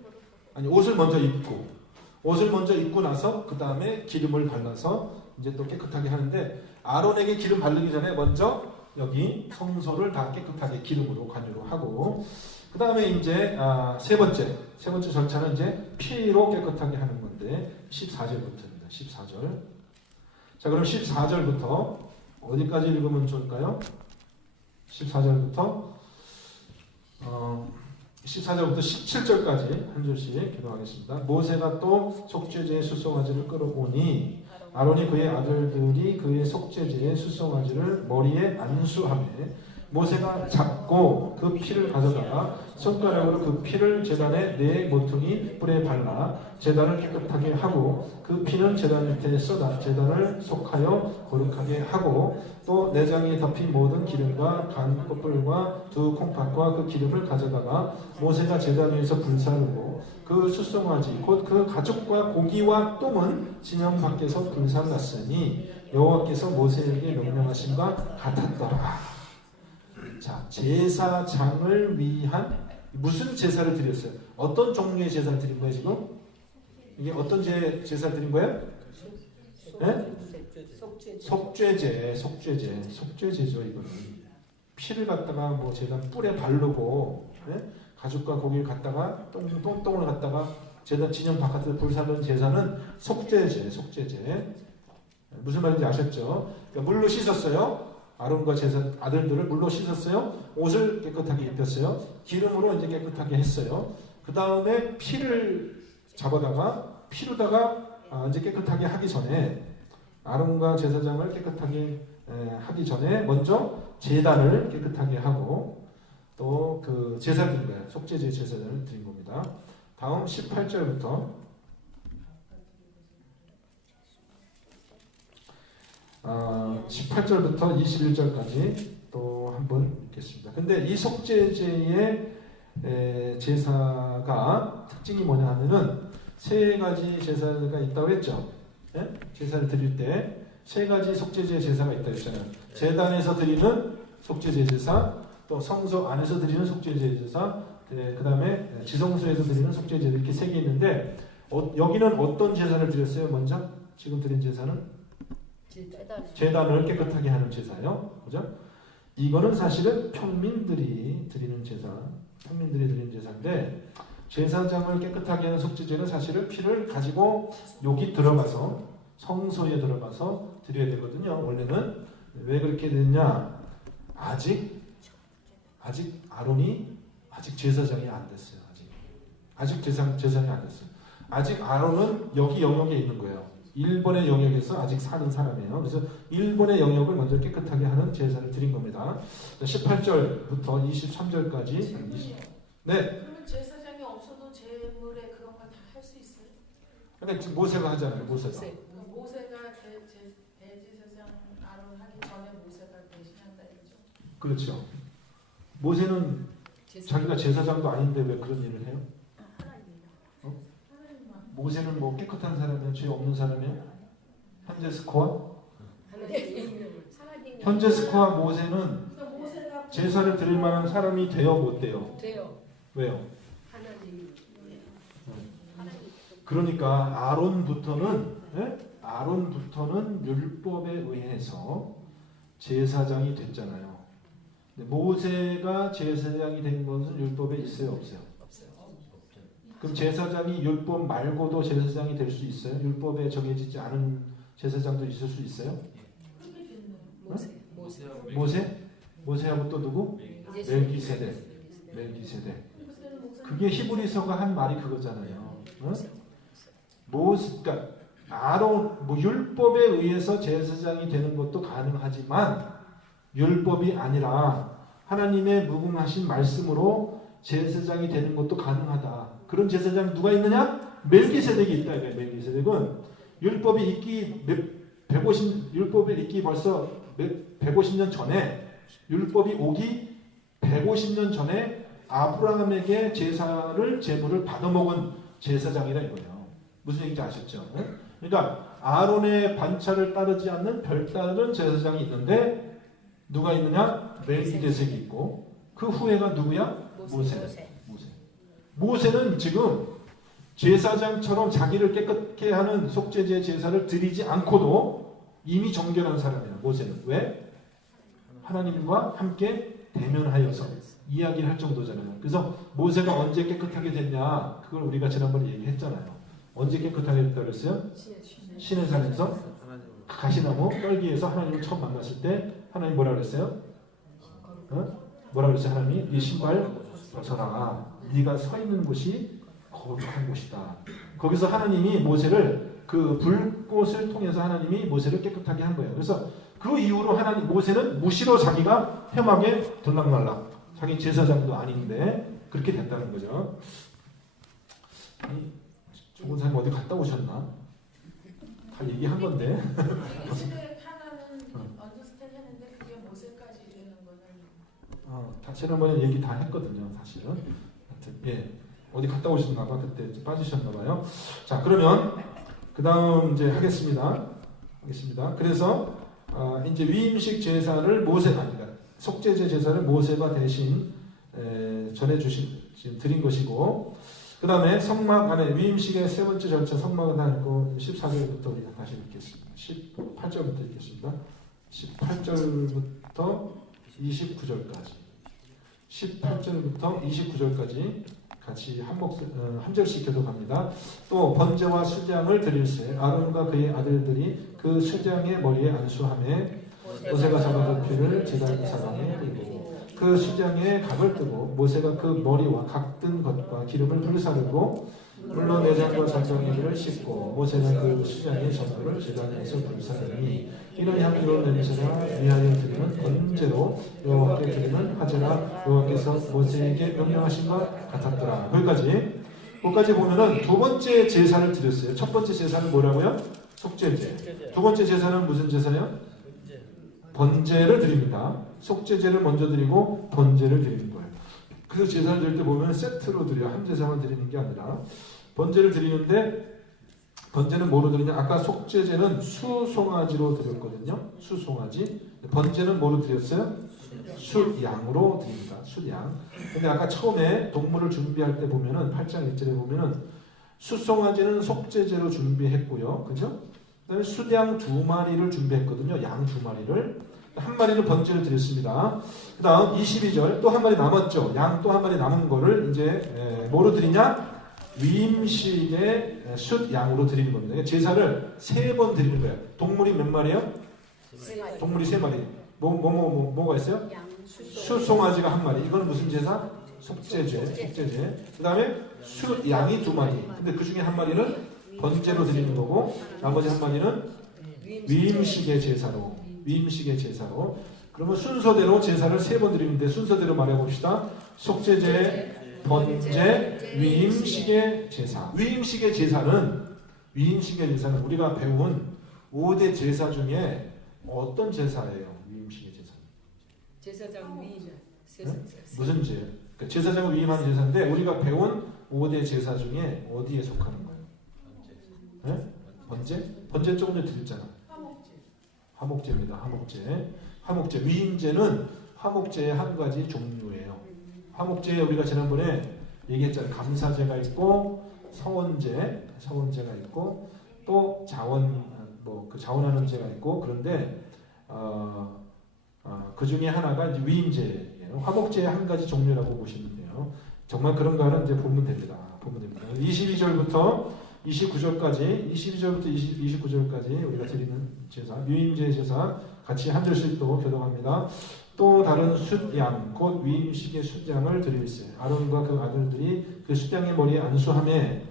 아니 옷을 먼저 입고 나서 그 다음에 기름을 발라서 이제 또 깨끗하게 하는데 아론에게 기름 바르기 전에 먼저 여기 성소를 다 깨끗하게 기름으로 관유로 하고 그 다음에 이제 세 번째 절차는 이제 피로 깨끗하게 하는 건데 14절부터입니다. 14절. 자, 그럼 14절부터 어디까지 읽으면 좋을까요? 14절부터 17절까지 한 줄씩 기도하겠습니다. 모세가 또 속죄제의 수송아지를 끌어오니 아론이 그의 아들들이 그의 속죄제의 수송아지를 머리에 안수하며 모세가 잡고 그 피를 가져다가 손가락으로 그 피를 제단의 네 모퉁이 뿔에 발라 제단을 깨끗하게 하고 그 피는 제단 밑에 쏟아 제단을 속하여 거룩하게 하고 또 내장에 덮인 모든 기름과 간 껍질과 두 콩팥과 그 기름을 가져다가 모세가 제단 위에서 불사르고 그 수송아지 곧 그 가죽과 고기와 똥은 진영 밖에서 불살랐으니 여호와께서 모세에게 명령하신 바 같았더라. 자, 제사장을 위한 무슨 제사를 드렸어요? 어떤 종류의 제사를 드린 거예요 지금? 이게 어떤 제사를 드린 거예요? 네? 속죄제죠 이거는. 피를 갖다가 뭐 제단 뿔에 바르고 가죽과 고기를 갖다가 똥을 갖다가 제단 진영 바깥에서 불사르는 제사는 속죄제. 무슨 말인지 아셨죠? 그러니까 물로 씻었어요. 아론과 아들들을 물로 씻었어요. 옷을 깨끗하게 입혔어요. 기름으로 이제 깨끗하게 했어요. 그 다음에 피를 잡아다가 피로다가 이제 깨끗하게 하기 전에 아론과 제사장을 깨끗하게 하기 전에 먼저 제단을 깨끗하게 하고 또 그 제사 드린 거예요. 속죄제 제사를 드린 겁니다. 다음 18절부터 18절부터 21절까지 또 한번 읽겠습니다. 근데 이 속죄제의 제사가 특징이 뭐냐 하면은 세 가지 제사가 있다고 했죠. 제사를 드릴 때 세 가지 속죄제 제사가 있다고 했잖아요. 제단에서 드리는 속죄제 제사, 또 성소 안에서 드리는 속죄제 제사, 그 다음에 지성소에서 드리는 속죄제 이렇게 세 개 있는데 여기는 어떤 제사를 드렸어요? 먼저 지금 드린 제사는 제단을 깨끗하게 하는 제사요. 그죠? 이거는 사실은 평민들이 드리는 제사인데 제사장을 깨끗하게 하는 속죄제는 사실은 피를 가지고 여기 들어가서 성소에 들어가서 드려야 되거든요. 원래는 왜 그렇게 됐냐? 아직 아론이 아직 제사장이 안 됐어요. 아직 제사장이 안 됐어요. 아직 아론은 여기 영역에 있는 거예요. 일본의 영역에서 아직 사는 사람이에요. 그래서 일본의 영역을 먼저 깨끗하게 하는 제사를 드린 겁니다. 18절부터 23절까지. 네. 그러면 제사장이 없어도 제물에 그런 걸 다 할 수 있어요? 근데 지금 모세가 하잖아요. 모세가 대제사장 아론 하기 전에 모세가 대신한다 이거죠? 그렇죠. 모세는 자기가 제사장도 아닌데 왜 그런 일을 해요? 모세는 뭐 깨끗한 사람이야? 죄 없는 사람이야? 현재 스코어? 현재 스코어 모세는 제사를 드릴 만한 사람이 돼요? 못 돼요? 돼요. 왜요? 그러니까 아론부터는 율법에 의해서 제사장이 됐잖아요. 근데 모세가 제사장이 된 것은 율법에 있어요? 없어요? 그럼 제사장이 율법 말고도 제사장이 될 수 있어요? 율법에 정해지지 않은 제사장도 있을 수 있어요? 모세하고 또 누구? 멜기세덱. 그게 히브리서가 한 말이 그거잖아요. 그러니까 아론 율법에 의해서 제사장이 되는 것도 가능하지만 율법이 아니라 하나님의 무궁하신 말씀으로 제사장이 되는 것도 가능하다. 그런 제사장 누가 있느냐? 멜기세덱이 있다. 멜기세덱은 율법이 있기 벌써 150년 전에 율법이 오기 150년 전에 아브라함에게 제물을 받아먹은 제사장이라 이거예요. 무슨 얘기인지 아셨죠? 그러니까 아론의 반차를 따르지 않는 별다른 제사장이 있는데 누가 있느냐? 멜기세덱이 있고 그 후에가 누구야? 모세는 지금 제사장처럼 자기를 깨끗게 하는 속죄제 제사를 드리지 않고도 이미 정결한 사람이야. 모세는. 왜? 하나님과 함께 대면하여서 이야기를 할 정도잖아요. 그래서 모세가 언제 깨끗하게 됐냐? 그걸 우리가 지난번에 얘기했잖아요. 언제 깨끗하게 됐다고 그랬어요? 시내산에서 가시나무 떨기에서 하나님을 처음 만났을 때 하나님 뭐라 그랬어요? 뭐라 그랬어요? 하나님이 네 신발 벗어라. 네가 서 있는 곳이 거룩한 곳이다. 거기서 하나님이 모세를 그 불꽃을 통해서 하나님이 모세를 깨끗하게 한 거예요. 그래서 그 이후로 모세는 무시로 자기가 혐하게 들락날락. 자기 제사장도 아닌데 그렇게 됐다는 거죠. 조근사님 어디 갔다 오셨나? 다 얘기한 건데. 이스라엘 하나는 언더스탠드 했는데 그게 모세까지 되는 거는 지난번에 얘기 다 했거든요. 사실은. 하여튼 예. 어디 갔다 오셨나 봐. 그때 빠지셨나 봐요. 자, 그러면 그다음 이제 하겠습니다. 그래서 이제 위임식 제사를 속죄제 제사를 모세가 대신 전해 주신 지금 드린 것이고 그 다음에 성막 안에 위임식의 세 번째 절차 성막은 다 있고 14절부터 우리가 다시 읽겠습니다. 18절부터 읽겠습니다. 18절부터 29절까지 18절부터 29절까지 같이 한 절씩 교독합니다. 또 번제와 수장을 드릴세 아론과 그의 아들들이 그 수장의 머리에 안수하매 모세가 잡아둔 피를 제단 사방에 뿌리고 그 수장에 각을 뜨고 모세가 그 머리와 각든 것과 기름을 불사르고 물로 내장과 전정이를 씻고 모세가 그 수장의 전부를 제단에서 불사르니 이는 향기로운 냄새나 위하여 드리는 번제로 여호와께 드리는 화제라 여호와께서 모세에게 명령하신 것 같았더라. 거기까지 보면은 두 번째 제사를 드렸어요. 첫 번째 제사는 뭐라고요? 속죄제. 두 번째 제사는 무슨 제사요? 번제를 드립니다. 속죄제를 먼저 드리고 번제를 드리는 거예요. 그래서 제사를 드릴 때 보면 세트로 드려요. 한 제사만 드리는 게 아니라 번제를 드리는데 번제는 뭐로 드리냐? 아까 속죄제는 수송아지로 드렸거든요. 수송아지. 번제는 뭐로 드렸어요? 숫양으로 드립니다. 숫양. 근데 아까 처음에 동물을 준비할 때 보면은 8장 1절에 보면은 수송아지는 속죄제로 준비했고요. 그죠? 그다음에 숫양 2마리를 준비했거든요. 양 2마리를. 한 마리는 번제를 드렸습니다. 그 다음 22절 또 한 마리 남았죠. 양 또 한 마리 남은 거를 이제 뭐로 드리냐? 위임식의 숫양으로 드리는 겁니다. 제사를 3번 드리는 거예요. 동물이 몇 마리예요? 동물이 3마리. 뭐가 있어요? 수송아지가 1마리. 이건 무슨 제사? 속죄제. 그 다음에 숫양이 2마리. 근데 그 중에 1마리는 번제로 드리는 거고 나머지 1마리는 위임식의 제사로. 그러면 순서대로 제사를 3번 드리는데 순서대로 말해봅시다. 속죄제, 번제, 위임식의 제사. 위임식의 제사는 우리가 배운 5대 제사 중에 어떤 제사예요? 위임식의 제사. 제사장 위임. 무슨 제? 그러니까 제사장을 위임하는 제사인데 우리가 배운 5대 제사 중에 어디에 속하는 거예요? 네? 번제? 번제 조금 전에 드렸잖아. 화목제입니다. 화목제. 위임제는 화목제의 한 가지 종류예요. 화목제에 우리가 지난번에 얘기했잖아요. 감사제가 있고 서원제가 있고 또 자원하는 제가 있고 그런데 그 중에 하나가 이제 위임제예요. 화목제의 한 가지 종류라고 보시면 돼요. 정말 그런가는 이제 보면 됩니다. 22절부터 29절까지 우리가 드리는 제사, 위임제 제사 같이 한 절씩 또 교독합니다. 또 다른 숫양 곧 위임식의 숫양을 드릴세 아론과 그 아들들이 그 숫양의 머리에 안수하매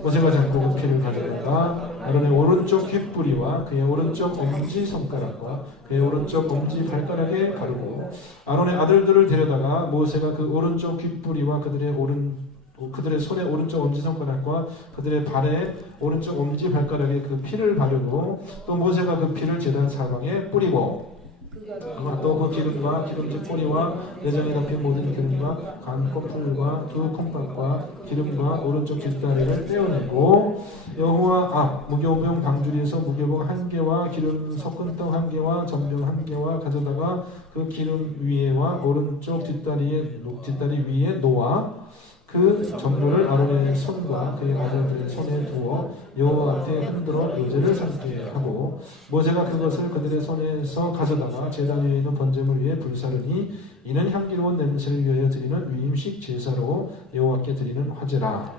모세가 잡고 그 피를 가져다가 아론의 오른쪽 귓뿌리와 그의 오른쪽 엄지 손가락과 그의 오른쪽 엄지 발가락에 바르고 아론의 아들들을 데려다가 모세가 그 오른쪽 귓뿌리와 그들의 손의 오른쪽 엄지손가락과 그들의 발의 오른쪽 엄지발가락에 그 피를 바르고 또 모세가 그 피를 제단 사방에 뿌리고 또 그 기름과 기름진 꼬리와 내장에 담긴 모든 기름과 간 콩풀과 두 콩밥과 기름과 오른쪽 뒷다리를 떼어내고 여호와 앞 무교병 방주리에서 무교병 1개와 기름 섞은 떡 1개와 전병 1개와 가져다가 그 기름 위에와 오른쪽 뒷다리 위에 놓아 그 전부를 아론의 손과 그의 아들들의 손에 두어 여호와 앞에 흔들어 요제를 삼게 하고 모세가 그것을 그들의 손에서 가져다가 제단 위에 있는 번제물 위에 불사르니 이는 향기로운 냄새를 위하여 드리는 위임식 제사로 여호와께 드리는 화제라.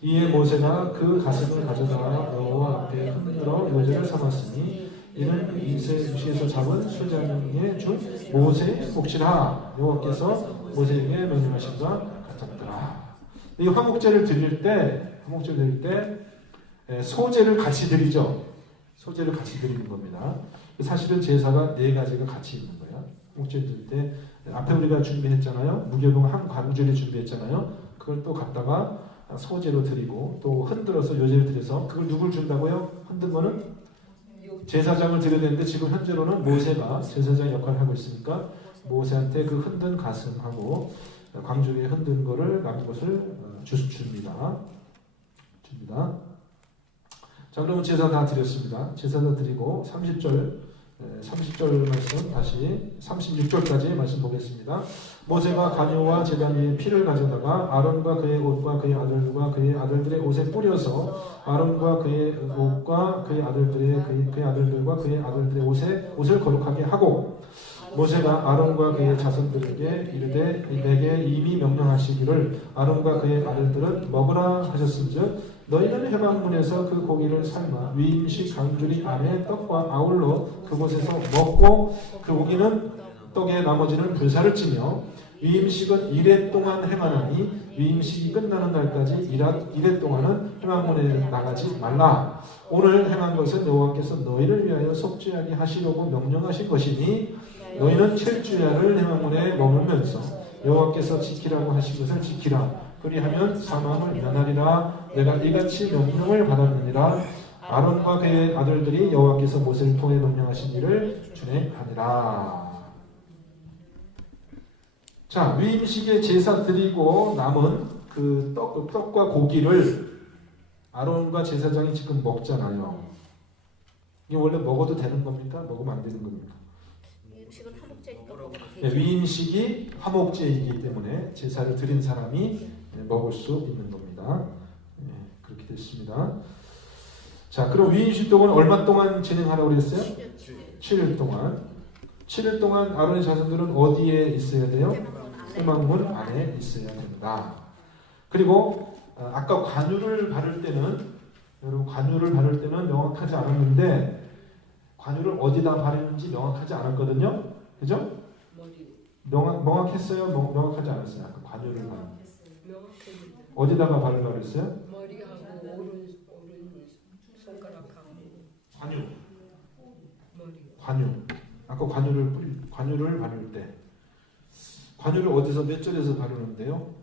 이에 모세가 그 가슴을 가져다가 여호와 앞에 흔들어 요제를 삼았으니 이는 이스라엘에서 잡은 수장의 중 모세의 몫이라. 여호와께서 모세에게 명령하신 것 같았더라. 이 화목제를 드릴 때 소제를 같이 드리죠. 소제를 같이 드리는 겁니다. 사실은 제사가 4가지가 같이 있는 거예요. 화목제 드릴 때 앞에 우리가 준비했잖아요. 무교병 한 관주를 준비했잖아요. 그걸 또 갖다가 소제로 드리고 또 흔들어서 요제를 드려서 그걸 누굴 준다고요? 흔든 거는 제사장을 드려야 되는데 지금 현재로는 모세가 제사장 역할을 하고 있으니까 모세한테 그 흔든 가슴하고 광주 위에 흔든 거를 남은 것을 줍니다. 자, 그러면 제사 다 드렸습니다. 제사 다 드리고 30절 30절 말씀 다시 36절까지 말씀 보겠습니다. 모세가 관유와 제단 위에 피를 가져다가 아론과 그의 옷과 그의 아들들과 그의 아들들의 옷에 뿌려서 아론과 그의 옷과 그의 아들들의 그의 아들들과 그의 아들들의 옷을 거룩하게 하고 모세가 아론과 그의 자손들에게 이르되 내게 이미 명령하시기를 아론과 그의 아들들은 먹으라 하셨은즉 너희는 회막문에서 그 고기를 삶아 위임식 강주리 안에 떡과 아울러 그곳에서 먹고 그 고기는 떡의 나머지는 불사를 찌며 위임식은 이레 동안 행하나니 위임식이 끝나는 날까지 이레 동안은 회막문에 나가지 말라. 오늘 행한 것은 여호와께서 너희를 위하여 속죄하게 하시려고 명령하신 것이니 너희는 7주야를 회막문에 머물면서 여호와께서 지키라고 하신 것을 지키라. 그리하면 사망을 면하리라. 내가 이같이 명령을 받았느니라. 아론과 그의 아들들이 여호와께서 모세를 통해 명령하신 일을 준행하니라. 자, 위임식에 제사 드리고 남은 그 떡과 고기를 아론과 제사장이 지금 먹잖아요. 이게 원래 먹어도 되는 겁니까? 먹으면 안 되는 겁니까? 위임식은 화목제니까 먹으면 네, 되죠. 위임식이 화목제이기 때문에 제사를 드린 사람이 먹을 수 있는 겁니다. 네, 그렇게 됐습니다. 자, 그럼 위임식 동안 얼마 동안 진행하라고 그랬어요? 7일 동안. 7일 동안 아론의 자손들은 어디에 있어야 돼요? 회막문 안에 있어야 된다. 그리고 아까 관유를 바를 때는 여러분 관유를 바를 때는 명확하지 않았는데 관유를 어디다 바르는지 명확하지 않았거든요. 그죠? 명확했어요? 명확하지 않았어요? 아까 관유를 바르는 어디다가 바르라고 그랬어요? 머리하고 오른 손가락하고 관유. 아까 관유를 바를 때 관유를 어디서 몇 절에서 바르는데요?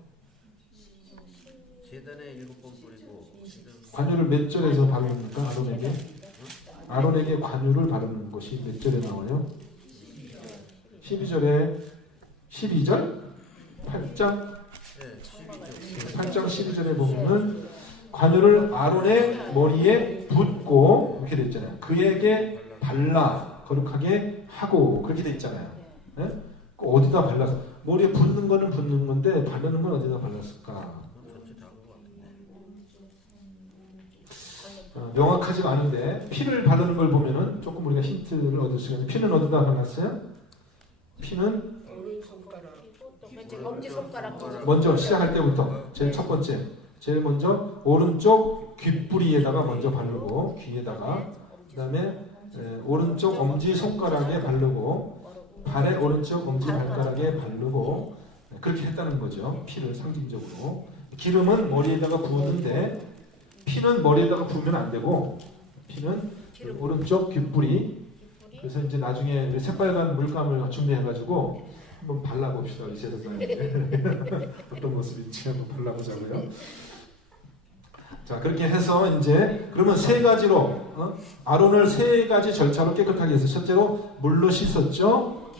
제단에 7번 뿌리고 관유를 몇 절에서 바릅니까? 아론에게 관유를 바르는 것이 몇 절에 나와요? 12절에 12절? 8장? 8장 12절에 보면은 관유를 아론의 머리에 붓고 이렇게 돼 있잖아요. 그에게 발라 거룩하게 하고 그렇게 돼 있잖아요. 네? 어디다 발라서 머리에 붓는 거는 붓는 건데 바르는 건 어디다 발랐을까? 명확하지가 않은데 피를 바르는 걸 보면은 조금 우리가 힌트를 얻을 수가 있는데 피는 어디다 발랐어요? 피는 엄지손가락 먼저 시작할 때부터 제일 첫 번째 제일 먼저 오른쪽 귓뿌리에다가 먼저 바르고 귀에다가 그 다음에 오른쪽 엄지손가락에 바르고 발의 오른쪽 엄지발가락에 바르고 그렇게 했다는 거죠. 피를 상징적으로. 기름은 머리에다가 부었는데 피는 머리에다가 부으면 안 되고 피는 오른쪽 귓뿌리. 그래서 이제 나중에 새빨간 물감을 준비해가지고 한번 발라봅시다. 이 제사장에게 어떤 모습인지 한번 발라보자고요. 자, 그렇게 해서 이제 그러면 세 가지로 아론을 세 가지 절차로 깨끗하게 해서 첫째로 물로 씻었죠.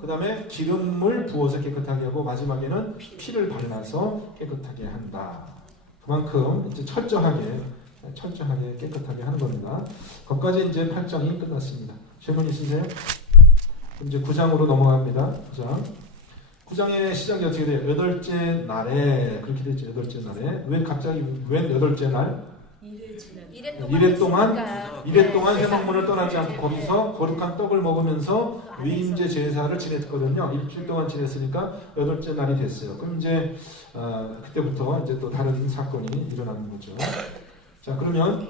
그 다음에 기름을 부어서 깨끗하게 하고 마지막에는 피를 발라서 깨끗하게 한다. 그만큼 이제 철저하게 깨끗하게 하는 겁니다. 거기까지 이제 8장이 끝났습니다. 질문 있으세요? 이제 9장으로 넘어갑니다. 9장의 시작이 어떻게 돼요? 8째 날에 그렇게 됐죠. 8째 날에 왜 8째 날? 2일 동안 회막문을 떠나지 않고 거기서 거룩한 떡을 먹으면서 위임제 제사를 지냈거든요. 일주일 동안 지냈으니까 8째 날이 됐어요. 그럼 이제 그때부터 이제 또 다른 사건이 일어나는 거죠. 자, 그러면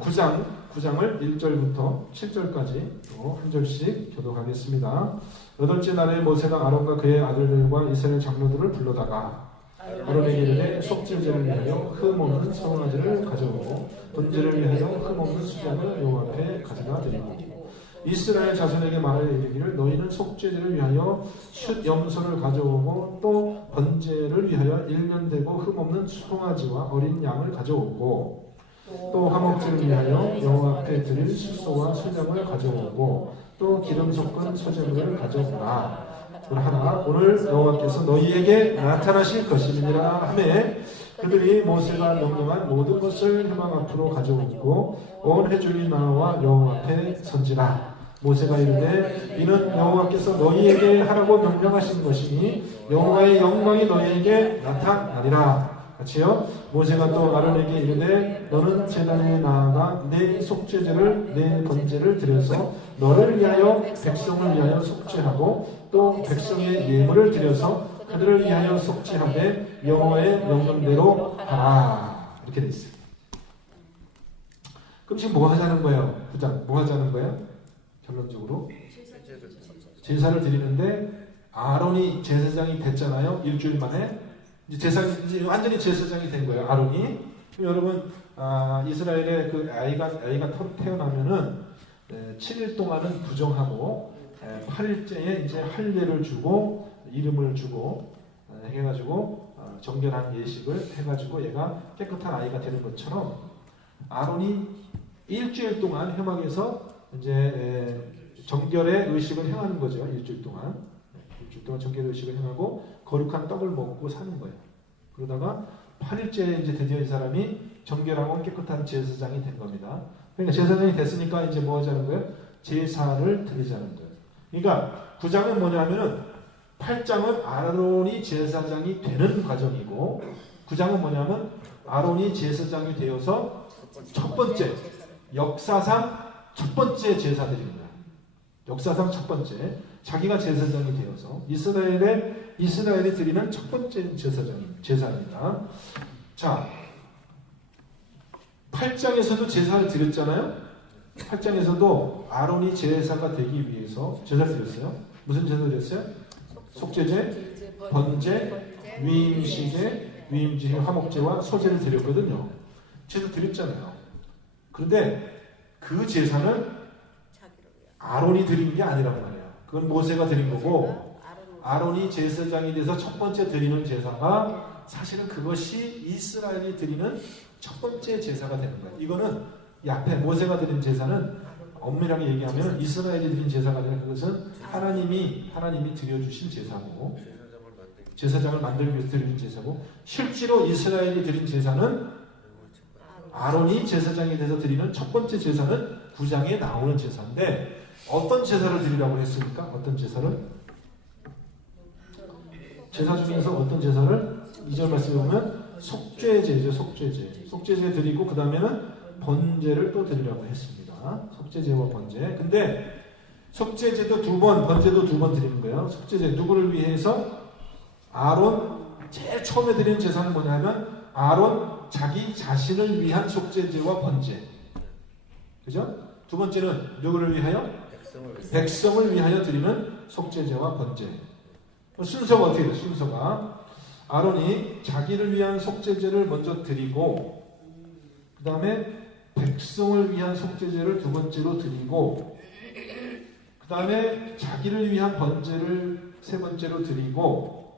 9장을 1절부터 7절까지 또 한 절씩 교독하겠습니다. 8째 날에 모세가 아론과 그의 아들들과 이스라엘 장로들을 불러다가 아론에게 이르되 속죄제를 위하여 흠 없는 송아지를 가져오고 번제를 위하여 흠 없는 수장을 여호와 앞에 가져다 드리고 이스라엘 자손에게 말하여 이르기를 너희는 속죄제를 위하여 숫 염소를 가져오고 또 번제를 위하여 1년 되고 흠 없는 송아지와 어린 양을 가져오고 또 화목제를 위하여 여호와 앞에 드릴 숫소와 수장을 가져오고 또 기름 섞은 소제물을 가져오라. 하나 오늘 여호와께서 너희에게 나타나실 것이니라 하매 그들이 모세가 명령한 모든 것을 회막 앞으로 가져오고 온 해줄리 나와 여호와 앞에 선지라. 모세가 이르되 이는 여호와께서 너희에게 하라고 명령하신 것이니 여호와의 영광이 너희에게 나타나리라. 같이요. 모세가 또 아론에게 이르되 너는 제단에 나아가 내 속죄제를 내 번제를 드려서 너를 위하여 백성을 위하여 속죄하고 또 백성의 예물을 드려서 그들을 위하여 속죄하되 여호와의 명령대로 하라. 이렇게 돼 있어요. 그럼 지금 뭐 하자는 거예요? 부장, 뭐 하자는 거예요? 결론적으로 제사를 드리는데 아론이 제사장이 됐잖아요. 일주일 만에 이제 완전히 제사장이 된 거예요. 아론이. 여러분 이스라엘의 그 아이가 태어나면은 7일 동안은 부정하고 8일째에 이제 할례를 주고 이름을 주고 해가지고 정결한 예식을 해가지고 얘가 깨끗한 아이가 되는 것처럼 아론이 일주일 동안 회막에서 이제 정결의 의식을 행하는 거죠. 일주일 동안 정결의 의식을 행하고 거룩한 떡을 먹고 사는 거예요. 그러다가 8일째에 이제 드디어 이 사람이 정결하고 깨끗한 제사장이 된 겁니다. 그러니까 제사장이 됐으니까 이제 뭐 하자는 거예요? 제사를 드리자는 거예요. 그러니까 9장은 뭐냐면은 8장은 아론이 제사장이 되는 과정이고 9장은 뭐냐면 아론이 제사장이 되어서 첫 번째 역사상 첫 번째 제사 드립니다. 역사상 첫 번째 자기가 제사장이 되어서 이스라엘이 드리는 첫 번째 제사입니다. 자, 8장에서도 제사를 드렸잖아요. 8장에서도 아론이 제사가 되기 위해서 제사를 드렸어요. 무슨 제사를 드렸어요? 속죄제, 번제, 위임시제, 화목제와 소제를 드렸거든요. 제사 드렸잖아요. 그런데 그 제사는 아론이 드린 게 아니란 말이야. 그건 모세가 드린 거고 아론이 제사장이 돼서 첫 번째 드리는 제사가 사실은 그것이 이스라엘이 드리는 첫 번째 제사가 되는 거예요. 이거는 이 앞에 모세가 드린 제사는 엄밀하게 얘기하면 이스라엘이 드린 제사가 아니라 그것은 하나님이 드려주신 제사고 제사장을 만들기 위해서 드리는 제사고 실제로 이스라엘이 드린 제사는 아론이 제사장이 돼서 드리는 첫 번째 제사는 9장에 나오는 제사인데 어떤 제사를 드리라고 했습니까? 어떤 제사를? 제사 중에서 어떤 제사를? 2절 말씀에 보면 속죄제죠. 속죄제 드리고 그 다음에는 번제를 또 드리라고 했습니다. 속죄제와 번제. 근데 속죄제도 2번, 번제도 2번 드리는 거예요. 속죄제 누구를 위해서? 아론. 제일 처음에 드리는 제사는 뭐냐면 아론 자기 자신을 위한 속죄제와 번제. 그죠? 두 번째는 누구를 위하여? 백성을 위하여 드리는 속죄제와 번제. 순서가 어떻게 돼요? 순서가 아론이 자기를 위한 속죄제를 먼저 드리고 그 다음에 백성을 위한 속죄제를 두 번째로 드리고 그 다음에 자기를 위한 번제를 세 번째로 드리고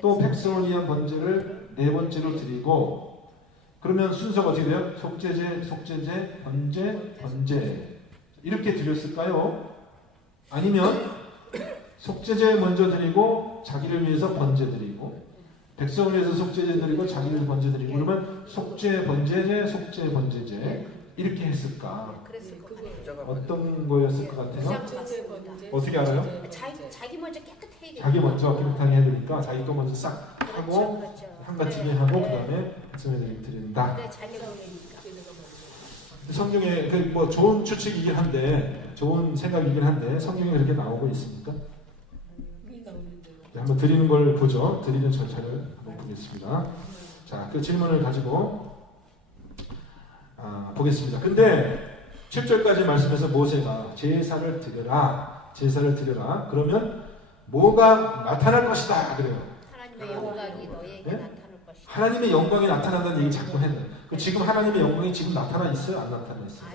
또 백성을 위한 번제를 네 번째로 드리고 그러면 순서가 어떻게 돼요? 속죄제, 번제 이렇게 드렸을까요? 아니면 속죄제 먼저 드리고 자기를 위해서 번제 드리고 백성을 위해서 속죄제 드리고 자기를 위해서 번제 드리고 그러면 속죄, 번제제 이렇게 했을까? 어떤 거였을 것 같아요? 어떻게 알아요? 자기 먼저 깨끗해야 돼. 자기 먼저 깨끗하게 해야 되니까 자기 거 먼저 싹 하고 한가지게 하고 그 다음에 백성에게 드린다. 성경에 뭐 좋은 추측이긴 한데 좋은 생각이긴 한데 성경에 그렇게 나오고 있습니까? 네, 한번 드리는 걸 보죠. 드리는 절차를 한번 보겠습니다. 자, 그 질문을 가지고 보겠습니다. 근데 7절까지 말씀에서 모세가 제사를 드려라. 그러면 뭐가 나타날 것이다 그래요. 하나님의 영광이 너에게 네? 나타날 것이다. 하나님의 영광이 나타난다는 얘기 자꾸 했네. 지금 하나님의 영광이 지금 나타나 있어요? 안 나타나 있어요?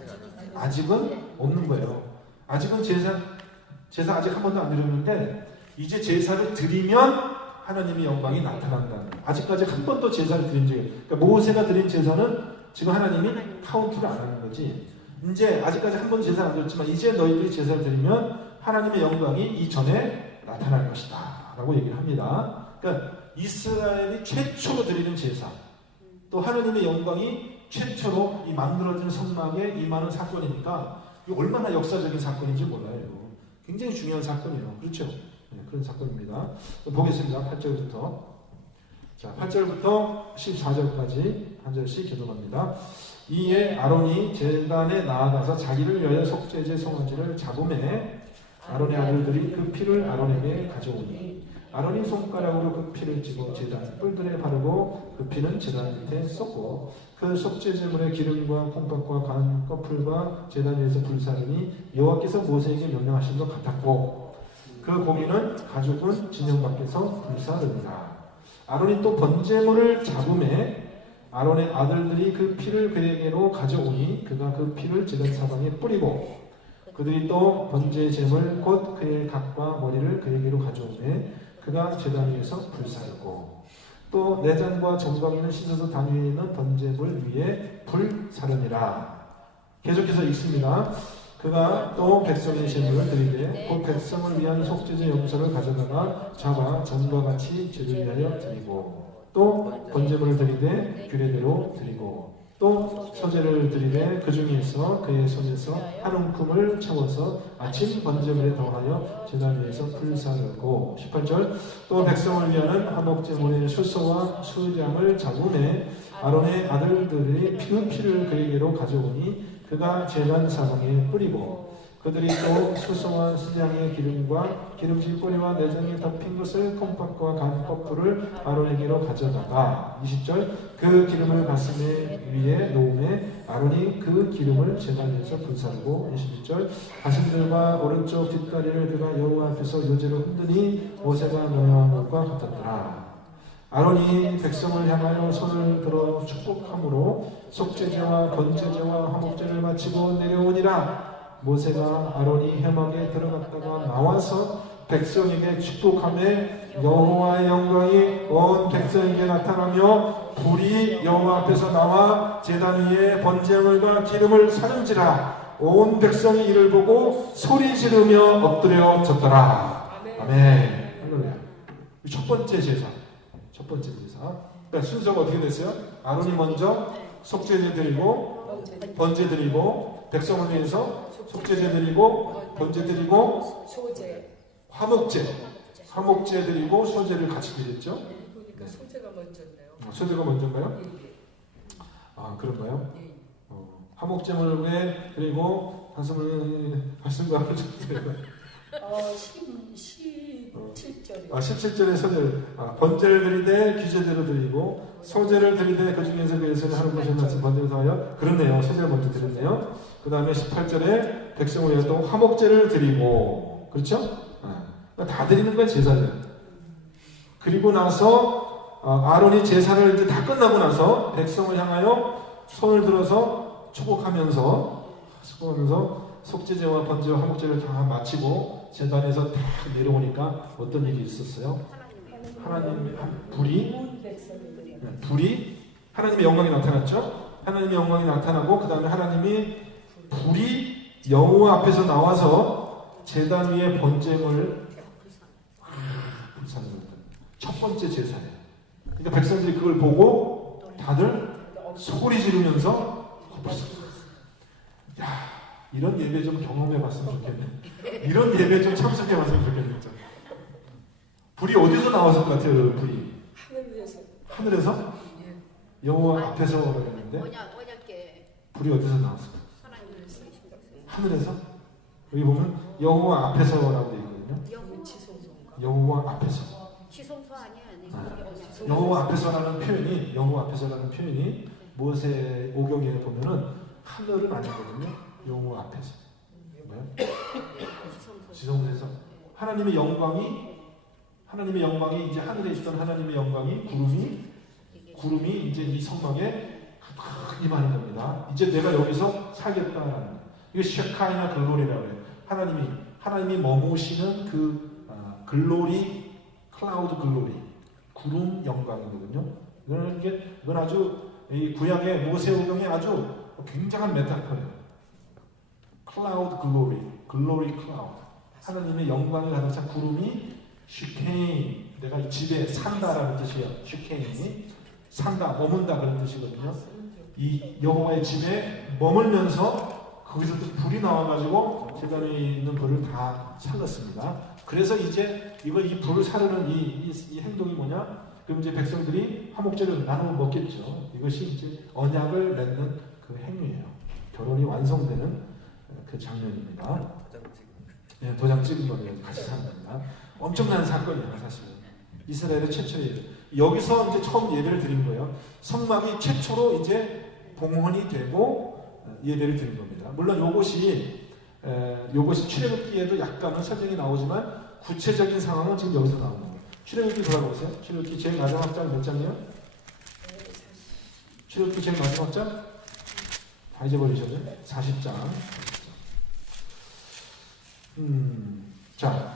아직은 없는 거예요. 아직은 제사 아직 한 번도 안 드렸는데 이제 제사를 드리면 하나님의 영광이 나타난다는 거예요. 아직까지 한 번도 제사를 드린 적이 없어요. 그러니까 모세가 드린 제사는 지금 하나님이 카운트를 안 하는 거지. 이제 아직까지 한 번도 제사를 안 드렸지만 이제 너희들이 제사를 드리면 하나님의 영광이 이전에 나타날 것이다 라고 얘기를 합니다. 그러니까 이스라엘이 최초로 드리는 제사 또 하나님의 영광이 최초로 이 만들어진 성막에 임하는 사건이니까 이거 얼마나 역사적인 사건인지 몰라요. 이거. 굉장히 중요한 사건이에요. 그렇죠? 네, 그런 사건입니다. 보겠습니다. 8절부터. 자, 8절부터 14절까지 한 절씩 교독합니다. 이에 아론이 제단에 나아가서 자기를 위하여 속죄제 송아지를 잡음에 아론의 아들들이 그 피를 아론에게 가져오니 아론이 손가락으로 그 피를 찍어 제단 뿔들에 바르고 그 피는 제단 밑에 쏟고 그 속죄제물의 기름과 콩팥과 간 껍풀과 제단 위에서 불사르니 여호와께서 모세에게 명령하신 것 같았고 그 고기는 가죽은 진영 밖에서 불사르니라. 아론이 또 번제물을 잡음에 아론의 아들들이 그 피를 그에게로 가져오니 그가 그 피를 제단 사방에 뿌리고 그들이 또 번제 제물 곧 그의 각과 머리를 그에게로 가져오매 그가 제단 위에서 불사르고 또 내장과 정강이는 씻어서 단 위에 있는 번제물 위에 불사르니라. 계속해서 읽습니다. 그가 또 백성의 제물을 드리되 곧 백성을 위한 속죄제 염소를 가져다가 잡아 전과 같이 죄를 위하여 드리고 또 번제물을 드리되 규례대로 드리고 또 소제를 드리되 그 중에서 그의 손에서 한 움큼을 채워서 아침 번제물에 더하여 제단 위에서 불사르고 18절 또 백성을 위하는 화목제물의 수소와 수장을 잡음에 아론의 아들들이 그 피를 그에게로 가져오니 그가 제단 사방에 뿌리고 그들이 또 수소와 수장의 기름과 기름진 뿌리와 내장에 덮인 것을 콩팥과 간 껍질을 아론에게로 가져다가 20절 그 기름을 가슴에 위에 놓음에 아론이 그 기름을 제단 위에서 불사르고 21절 가슴들과 오른쪽 뒷다리를 그가 여호와 앞에서 요제로 흔드니 모세가 명령한 것과 같았더라. 아론이 백성을 향하여 손을 들어 축복함으로 속죄제와 번제제와 화목제를 마치고 내려오니라. 모세가 아론이 회막에 들어갔다가 나와서 백성에게 축복함에 여호와의 영광이 온 백성에게 나타나며 불이 여호와 앞에서 나와 제단 위에 번제물과 기름을 사는지라. 온 백성이 이를 보고 소리 지르며 엎드려졌더라. 아멘. 할렐루야. 첫 번째 제사. 첫 번째 제사. 그러니까 순서가 어떻게 됐어요? 아론이 먼저 속죄제 드리고 번제 드리고 백성을 위해서 속죄제 드리고 번제 드리고 소제. 화목제 드리고 소제를 같이 드렸죠. 그러니까 소제가 먼저네요. 소제가 먼저인가요? 예. 아 그런가요? 예. 화목제물 외에 그리고 말씀과 17절이요. 17절에 소제를 번제를 드리되 규제대로 드리고 소제를 드리되 그 중에서 그 예선에 하는 것을 말씀 번제를 더하여 그렇네요. 소제를 먼저 드렸네요. 그 다음에 18절에 백성을 위해 또 화목제를 드리고 그렇죠? 다 드리는 거예요. 제사를. 그리고 나서 아론이 제사를 이제 다 끝나고 나서 백성을 향하여 손을 들어서 축복하면서 속죄제와 번제와 화목제를 다 마치고 제단에서 다 내려오니까 어떤 일이 있었어요? 하나님의 불이 하나님의 영광이 나타났죠. 하나님의 영광이 나타나고 그 다음에 하나님이 불이 여호와 앞에서 나와서 제단 위에 번제물을 첫 번째 제사예요. 그러니까 백성들이 그걸 보고 다들 소리 지르면서 야 이런 예배 좀 경험해봤으면 좋겠네. 이런 예배 좀 참석해봤으면 좋겠네. 진짜. 불이 어디서 나왔을 것 같아요? 불이 하늘에서 여호와 앞에서 그랬는데 불이 어디서 나왔을까? 하늘에서 여기 보면 여호와 앞에서라고 되어 있거든요. 여호와 앞에서. 지성소 아니야? 여호와 앞에서라는 표현이 모세 오경에 보면은 하늘은 아니거든요. 여호와 앞에서. 지성소에서 하나님의 영광이 이제 하늘에 있던 하나님의 영광이 구름이 이제 이 성막에 가득 임하는 겁니다. 이제 내가 여기서 살겠다라는 거예요. 이게 셰카이나 글로리라고 해요. 하나님이 머무시는 그 글로리, 클라우드 글로리, 구름 영광이거든요. 이건 아주 이 구약의 모세오경에 아주 굉장한 메타포예요. 클라우드 글로리 클라우드. 하나님의 영광을 가득 찬 구름이 슈케인, 내가 이 집에 산다라는 뜻이에요. 슈케인이 산다, 머문다 그런 뜻이거든요. 이 여호와의 집에 머물면서 그 거기서 또 불이 나와가지고 제단에 있는 불을 다 살랐습니다. 그래서 이제 이 불을 사르는 이 행동이 뭐냐? 그럼 이제 백성들이 화목제를 나누어 먹겠죠. 이것이 이제 언약을 맺는 그 행위예요. 결혼이 완성되는 그 장면입니다. 네, 도장 찍은 거를 같이 사는 겁니다. 엄청난 사건이에요, 사실. 이스라엘의 최초의 여기서 이제 처음 예배를 드린 거예요. 성막이 최초로 이제 봉헌이 되고 예배를 드린 겁니다. 물론 요것이 출애굽기에도 약간은 설명이 나오지만 구체적인 상황은 지금 여기서 나오는 거예요. 출애굽기 돌아보세요. 출애굽기 제일 마지막 장 몇 장이요? 출애굽기 제일 마지막 장? 다 잊어버리셨죠? 40장. 자,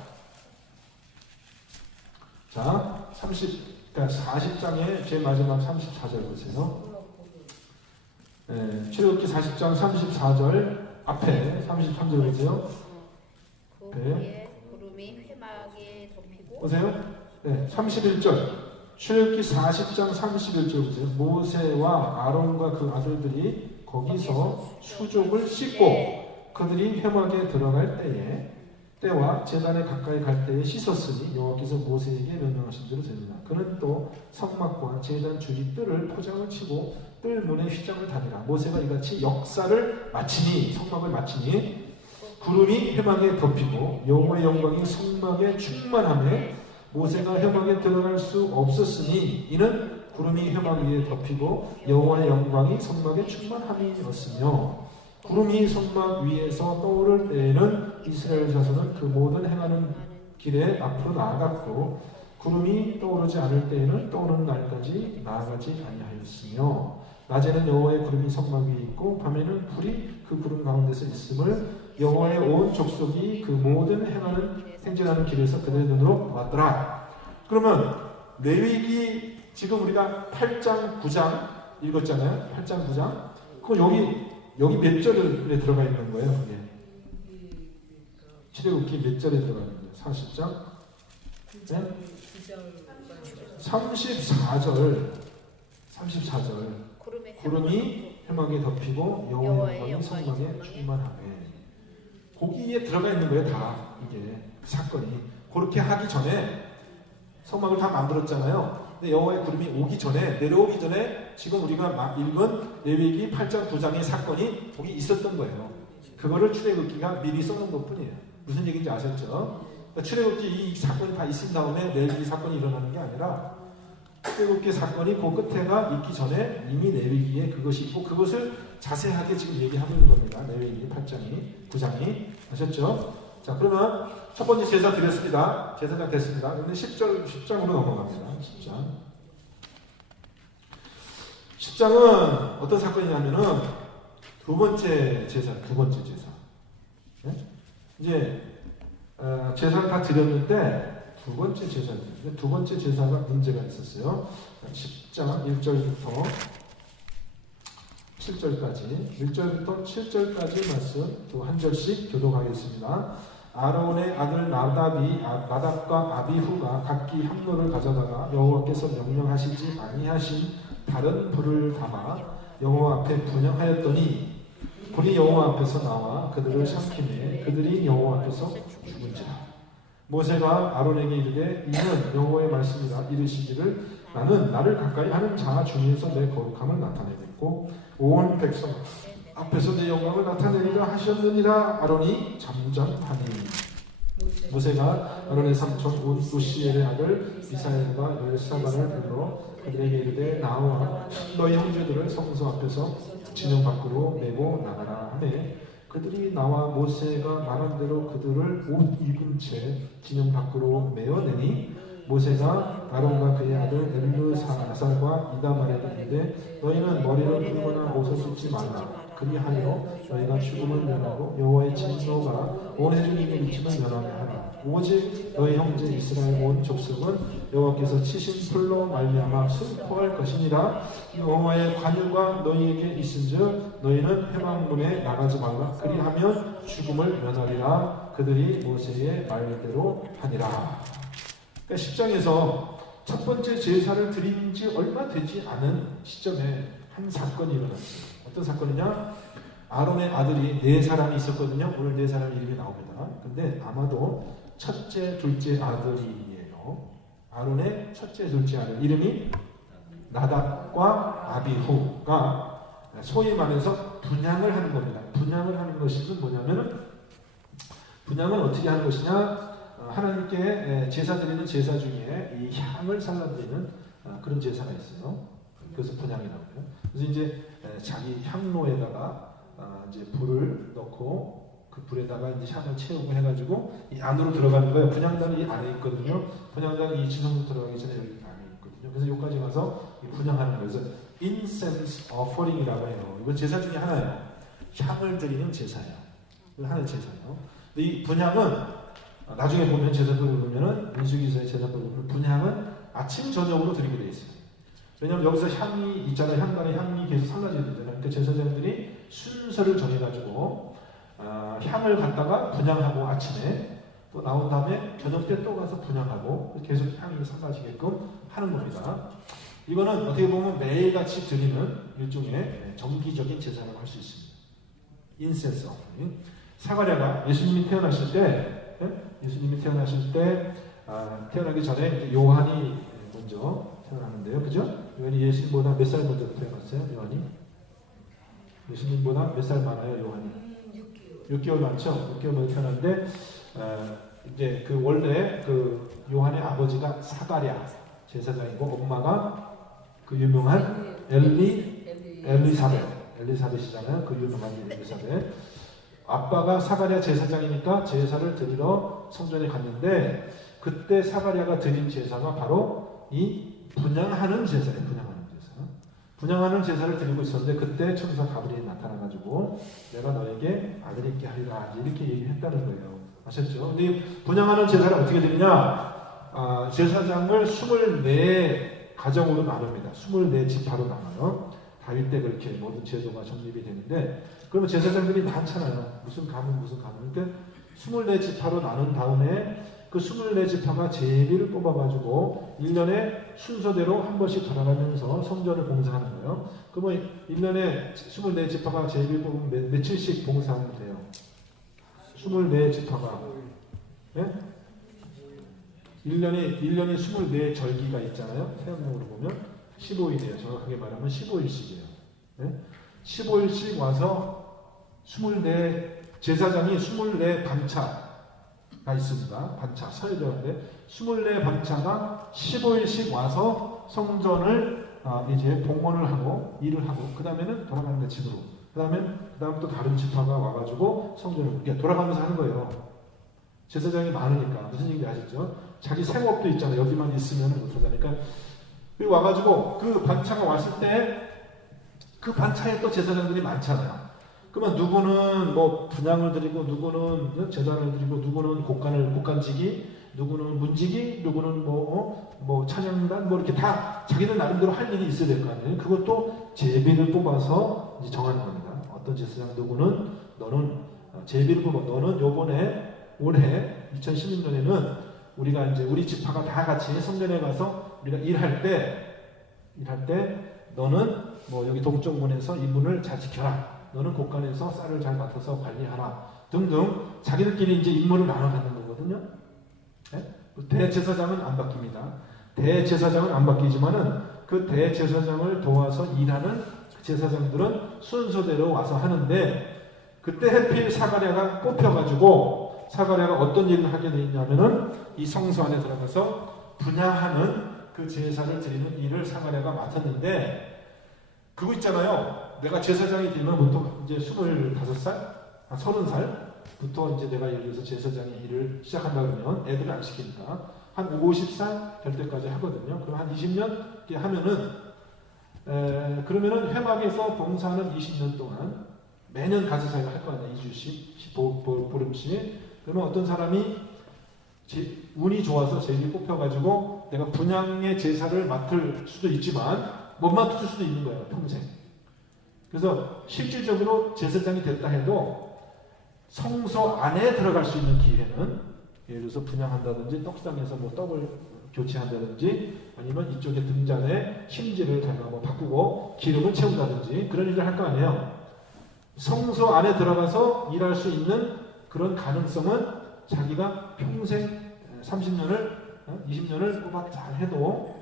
40장의 제일 마지막 34절 보세요. 출애굽기 40장 34절 앞에 33절 보세요. 그 위에 구름이 회막에 덮이고 보세요. 31절. 출애굽기 40장 31절 보세요. 모세와 아론과 그 아들들이 거기서 수족을 씻고 그들이 회막에 들어갈 때와 제단에 가까이 갈 때에 씻었으니 여호와께서 모세에게 명령하신 대로 됩니다. 그는 또 성막과 제단 주리 뜰을 포장을 치고 뜰 문에 휘장을 다니라. 모세가 이같이 역사를 마치니 성막을 마치니 구름이 회막에 덮이고 여호와의 영광이 성막에 충만하며 모세가 회막에 들어갈 수 없었으니 이는 구름이 회막 위에 덮이고 여호와의 영광이 성막에 충만함이었으며 구름이 성막 위에서 떠오를 때에는 이스라엘 자손은 그 모든 행하는 길에 앞으로 나아갔고 구름이 떠오르지 않을 때에는 떠오르는 날까지 나아가지 아니하였으며 낮에는 여호와의 구름이 성막 위에 있고 밤에는 불이 그 구름 가운데서 있음을 여호와의 온 족속이 그 모든 행진하는 길에서 그들의 눈으로 봤더라. 그러면 레위기 지금 우리가 8장 9장 읽었잖아요. 8장 9장. 그럼 여기 몇 절에 들어가 있는 거예요? 그게 출애굽기 몇 절에 들어가 있는 거예요? 40장? 네? 34절. 구름이 회막에 덮이고 여호와의 영광이 성막에 충만하며. 거기에 들어가 있는 거예요, 다. 이게 사건이. 그렇게 하기 전에 성막을 다 만들었잖아요. 근데 여호와의 구름이 오기 전에, 내려오기 전에 지금 우리가 읽은 레위기 8장 9장의 사건이 거기 있었던 거예요. 그거를 출애굽기가 미리 써놓은 것뿐이에요. 무슨 얘기인지 아셨죠? 그러니까 출애굽기 이 사건이 다 있은 다음에 레위기 사건이 일어나는 게 아니라 출애굽기 사건이 그 끝에가 있기 전에 이미 레위기에 그것이 있고 그것을 자세하게 지금 얘기하고 있는 겁니다. 레위기 8장이 9장이 아셨죠? 자, 그러면 첫 번째 제사 드렸습니다. 제사가 됐습니다. 그런데 10장으로 넘어갑니다. 10장은 어떤 사건이냐면은 두 번째 제사. 네? 이제 제사를 다 드렸는데 두 번째 제사인데 두 번째 제사가 문제가 있었어요. 10장 1절부터 7절까지 1절부터 7절까지 말씀 또 한 절씩 교독하겠습니다. 아론의 아들 나답과 아비후가 각기 한 노를 가져다가 여호와께서 명령하시지 아니하신 다른 불을 담아 여호와 앞에 분향하였더니 불이 여호와 앞에서 나와 그들을 삼키매 그들이 여호와 앞에서 죽은지라. 모세가 아론에게 이르되 이는 여호와의 말씀이라. 이르시기를 나는 나를 가까이 하는 자 중에서 내 거룩함을 나타내겠고 온 백성 앞에서 내 영광을 나타내리라 하셨느니라. 아론이 잠잠하니 모세가 아론의 삼촌 우시엘의 아들 미사엘과 열사반을 불러 그들에게 이르되 나와 너희 형제들을 성소 앞에서 진영 밖으로 내고 나가라 하매 그들이 나와 모세가 말한 대로 그들을 옷 입은 채 진영 밖으로 메어내니 모세가 아론과 그의 아들 엘르사살과 이다말에게 이르되 너희는 머리를 풀거나 옷을 찢지 말라. 그리하여 너희가 죽음을 면하고 여호와의 진노가 온 회중에게 미치는 면하게 하라. 오직 너희 형제 이스라엘 온 족속은 여호와께서 치신 풀로 말미암아 슬퍼할 것이니라. 여호와의 관유가 너희에게 있은즉 너희는 회막문에 나가지 말라. 그리하면 죽음을 면하리라. 그들이 모세의 말대로 하니라. 10장에서 첫 번째 제사를 드린 지 얼마 되지 않은 시점에 한 사건이 일어났어요. 어떤 사건이냐? 아론의 아들이 4사람이 있었거든요. 오늘 4사람 이름이 나옵니다. 근데 아마도 첫째, 둘째 아들이에요. 아론의 첫째, 둘째 아들 이름이 나답과 아비후가 소위 말해서 분향을 하는 겁니다. 분향을 하는 것이 뭐냐면은 분향은 어떻게 하는 것이냐? 하나님께 제사 드리는 제사 중에 이 향을 살라드리는 그런 제사가 있어요. 그래서 분향이라고 해요. 그래서 이제 자기 향로에다가 이제 불을 넣고 그 불에다가 이제 향을 채우고 해가지고 이 안으로 들어가는 거예요. 분향단이 이 안에 있거든요. 분향단이 이 지성으로 들어가기 전에 여기 안에 있거든요. 그래서 여기까지 가서 이 분향하는 거예요. 그래서 incense offering이라고 해요. 이건 제사 중에 하나예요. 향을 드리는 제사예요. 하나의 제사예요. 근데 이 분향은 나중에 보면 제사법을 보면은 민수기서의 제사법을 보면 분향은 아침 저녁으로 드리게 돼 있어요. 왜냐하면 여기서 향이 있잖아요. 향단의 향이 계속 살라져야 되잖아요. 그러니까 제사장들이 순서를 정해가지고 향을 갖다가 분향하고 아침에 또 나온 다음에 저녁 때 또 가서 분향하고 계속 향이 살라지게끔 하는 겁니다. 이거는 어떻게 보면 매일같이 드리는 일종의 정기적인 제사라고 할 수 있습니다. 인센스 오퍼링. 사가랴가 예수님이 태어나실 때, 태어나기 전에 요한이 먼저 태어나는데요, 그죠? 요한이 예수님보다 몇 살 먼저 태어났어요? 요한이? 예수님보다 몇 살 많아요, 요한이? 6개월 많죠? 6개월 먼저 태어났는데 이제 그 원래 그 요한의 아버지가 사가랴 제사장이고 엄마가 그 유명한 엘리사벳이잖아요. 그 유명한 엘리사벳. 아빠가 사가랴 제사장이니까 제사를 드리러 성전에 갔는데 그때 사가랴가 드린 제사가 바로 이 분향하는 제사예요. 분향하는 제사를 드리고 있었는데 그때 천사 가브리엘이 나타나가지고 내가 너에게 아들 있게 하리라 이렇게 얘기했다는 거예요. 아셨죠? 근데 분향하는 제사를 어떻게 드리냐? 제사장을 24가정으로 나눕니다. 24지파로 나눠요. 다윗 때 그렇게 모든 제도가 정립이 되는데 그러면 제사장들이 많잖아요. 무슨 가문. 그러니까 24지파로 나눈 다음에 그 24지파가 제비를 뽑아가지고 1년에 순서대로 한 번씩 돌아가면서 성전을 봉사하는 거예요. 그러면 1년에 24지파가 제비를 뽑으면 며칠씩 봉사하면 돼요? 24지파가. 네? 1년에 24절기가 있잖아요. 태양력으로 보면 15일이에요. 정확하게 말하면 15일씩이에요. 네? 15일씩 와서 제사장이 24반차가 있습니다. 반차, 서예절인데 24반차가 15일씩 와서 성전을 이제 봉헌을 하고 일을 하고 그 다음에는 돌아가는 거예요. 집으로. 그 다음 또 다른 지파가 와가지고 성전을 이렇게 돌아가면서 하는 거예요. 제사장이 많으니까. 무슨 얘기인지 아시죠? 자기 생업도 있잖아요. 여기만 있으면 못하니까. 그리고 와가지고 그 반차가 왔을 때 그 반차에 또 제사장들이 많잖아요. 그러면 누구는 뭐 분향을 드리고 누구는 제단을 드리고 누구는 곡간지기, 누구는 문지기, 누구는 뭐 찬양단 뭐 이렇게 다 자기들 나름대로 할 일이 있어야 될 거 아니에요. 그것도 제비를 뽑아서 이제 정하는 겁니다. 어떤 제사장 누구는 너는 제비를 뽑아 너는 요번에 올해 2016년에는 우리가 이제 우리 지파가 다 같이 성전에 가서 우리가 일할 때 너는 뭐 여기 동쪽문에서 이 문을 잘 지켜라. 너는 곳간에서 쌀을 잘 맡아서 관리하라. 등등 자기들끼리 이제 임무를 나눠 갖는 거거든요. 네? 대제사장은 안 바뀝니다. 대제사장은 안 바뀌지만은 그 대제사장을 도와서 일하는 제사장들은 순서대로 와서 하는데 그때 해필 사가랴가 뽑혀가지고 사가랴가 어떤 일을 하게 되냐면은 이 성소 안에 들어가서 분향하는 그 제사를 드리는 일을 사가랴가 맡았는데 그거 있잖아요. 내가 제사장이 되면 보통 이제 25살, 30살부터 이제 내가 여기서 제사장의 일을 시작한다 그러면 애들을 안 시키니까 한 50살 될 때까지 하거든요. 그럼 한 20년 이렇게 하면은 그러면은 회막에서 봉사하는 20년 동안 매년 가서 자기가 할 거 아니야. 2주씩, 보름씩. 그러면 어떤 사람이 운이 좋아서 제일 뽑혀가지고 내가 분향의 제사를 맡을 수도 있지만 못 맡을 수도 있는 거예요. 평생. 그래서 실질적으로 제사장이 됐다 해도 성소 안에 들어갈 수 있는 기회는 예를 들어서 분향한다든지 떡상에서 뭐 떡을 교체한다든지 아니면 이쪽에 등잔에 심지를 뭐 바꾸고 기름을 채운다든지 그런 일을 할 거 아니에요. 성소 안에 들어가서 일할 수 있는 그런 가능성은 자기가 평생 30년을 20년을 꼬박 잘 해도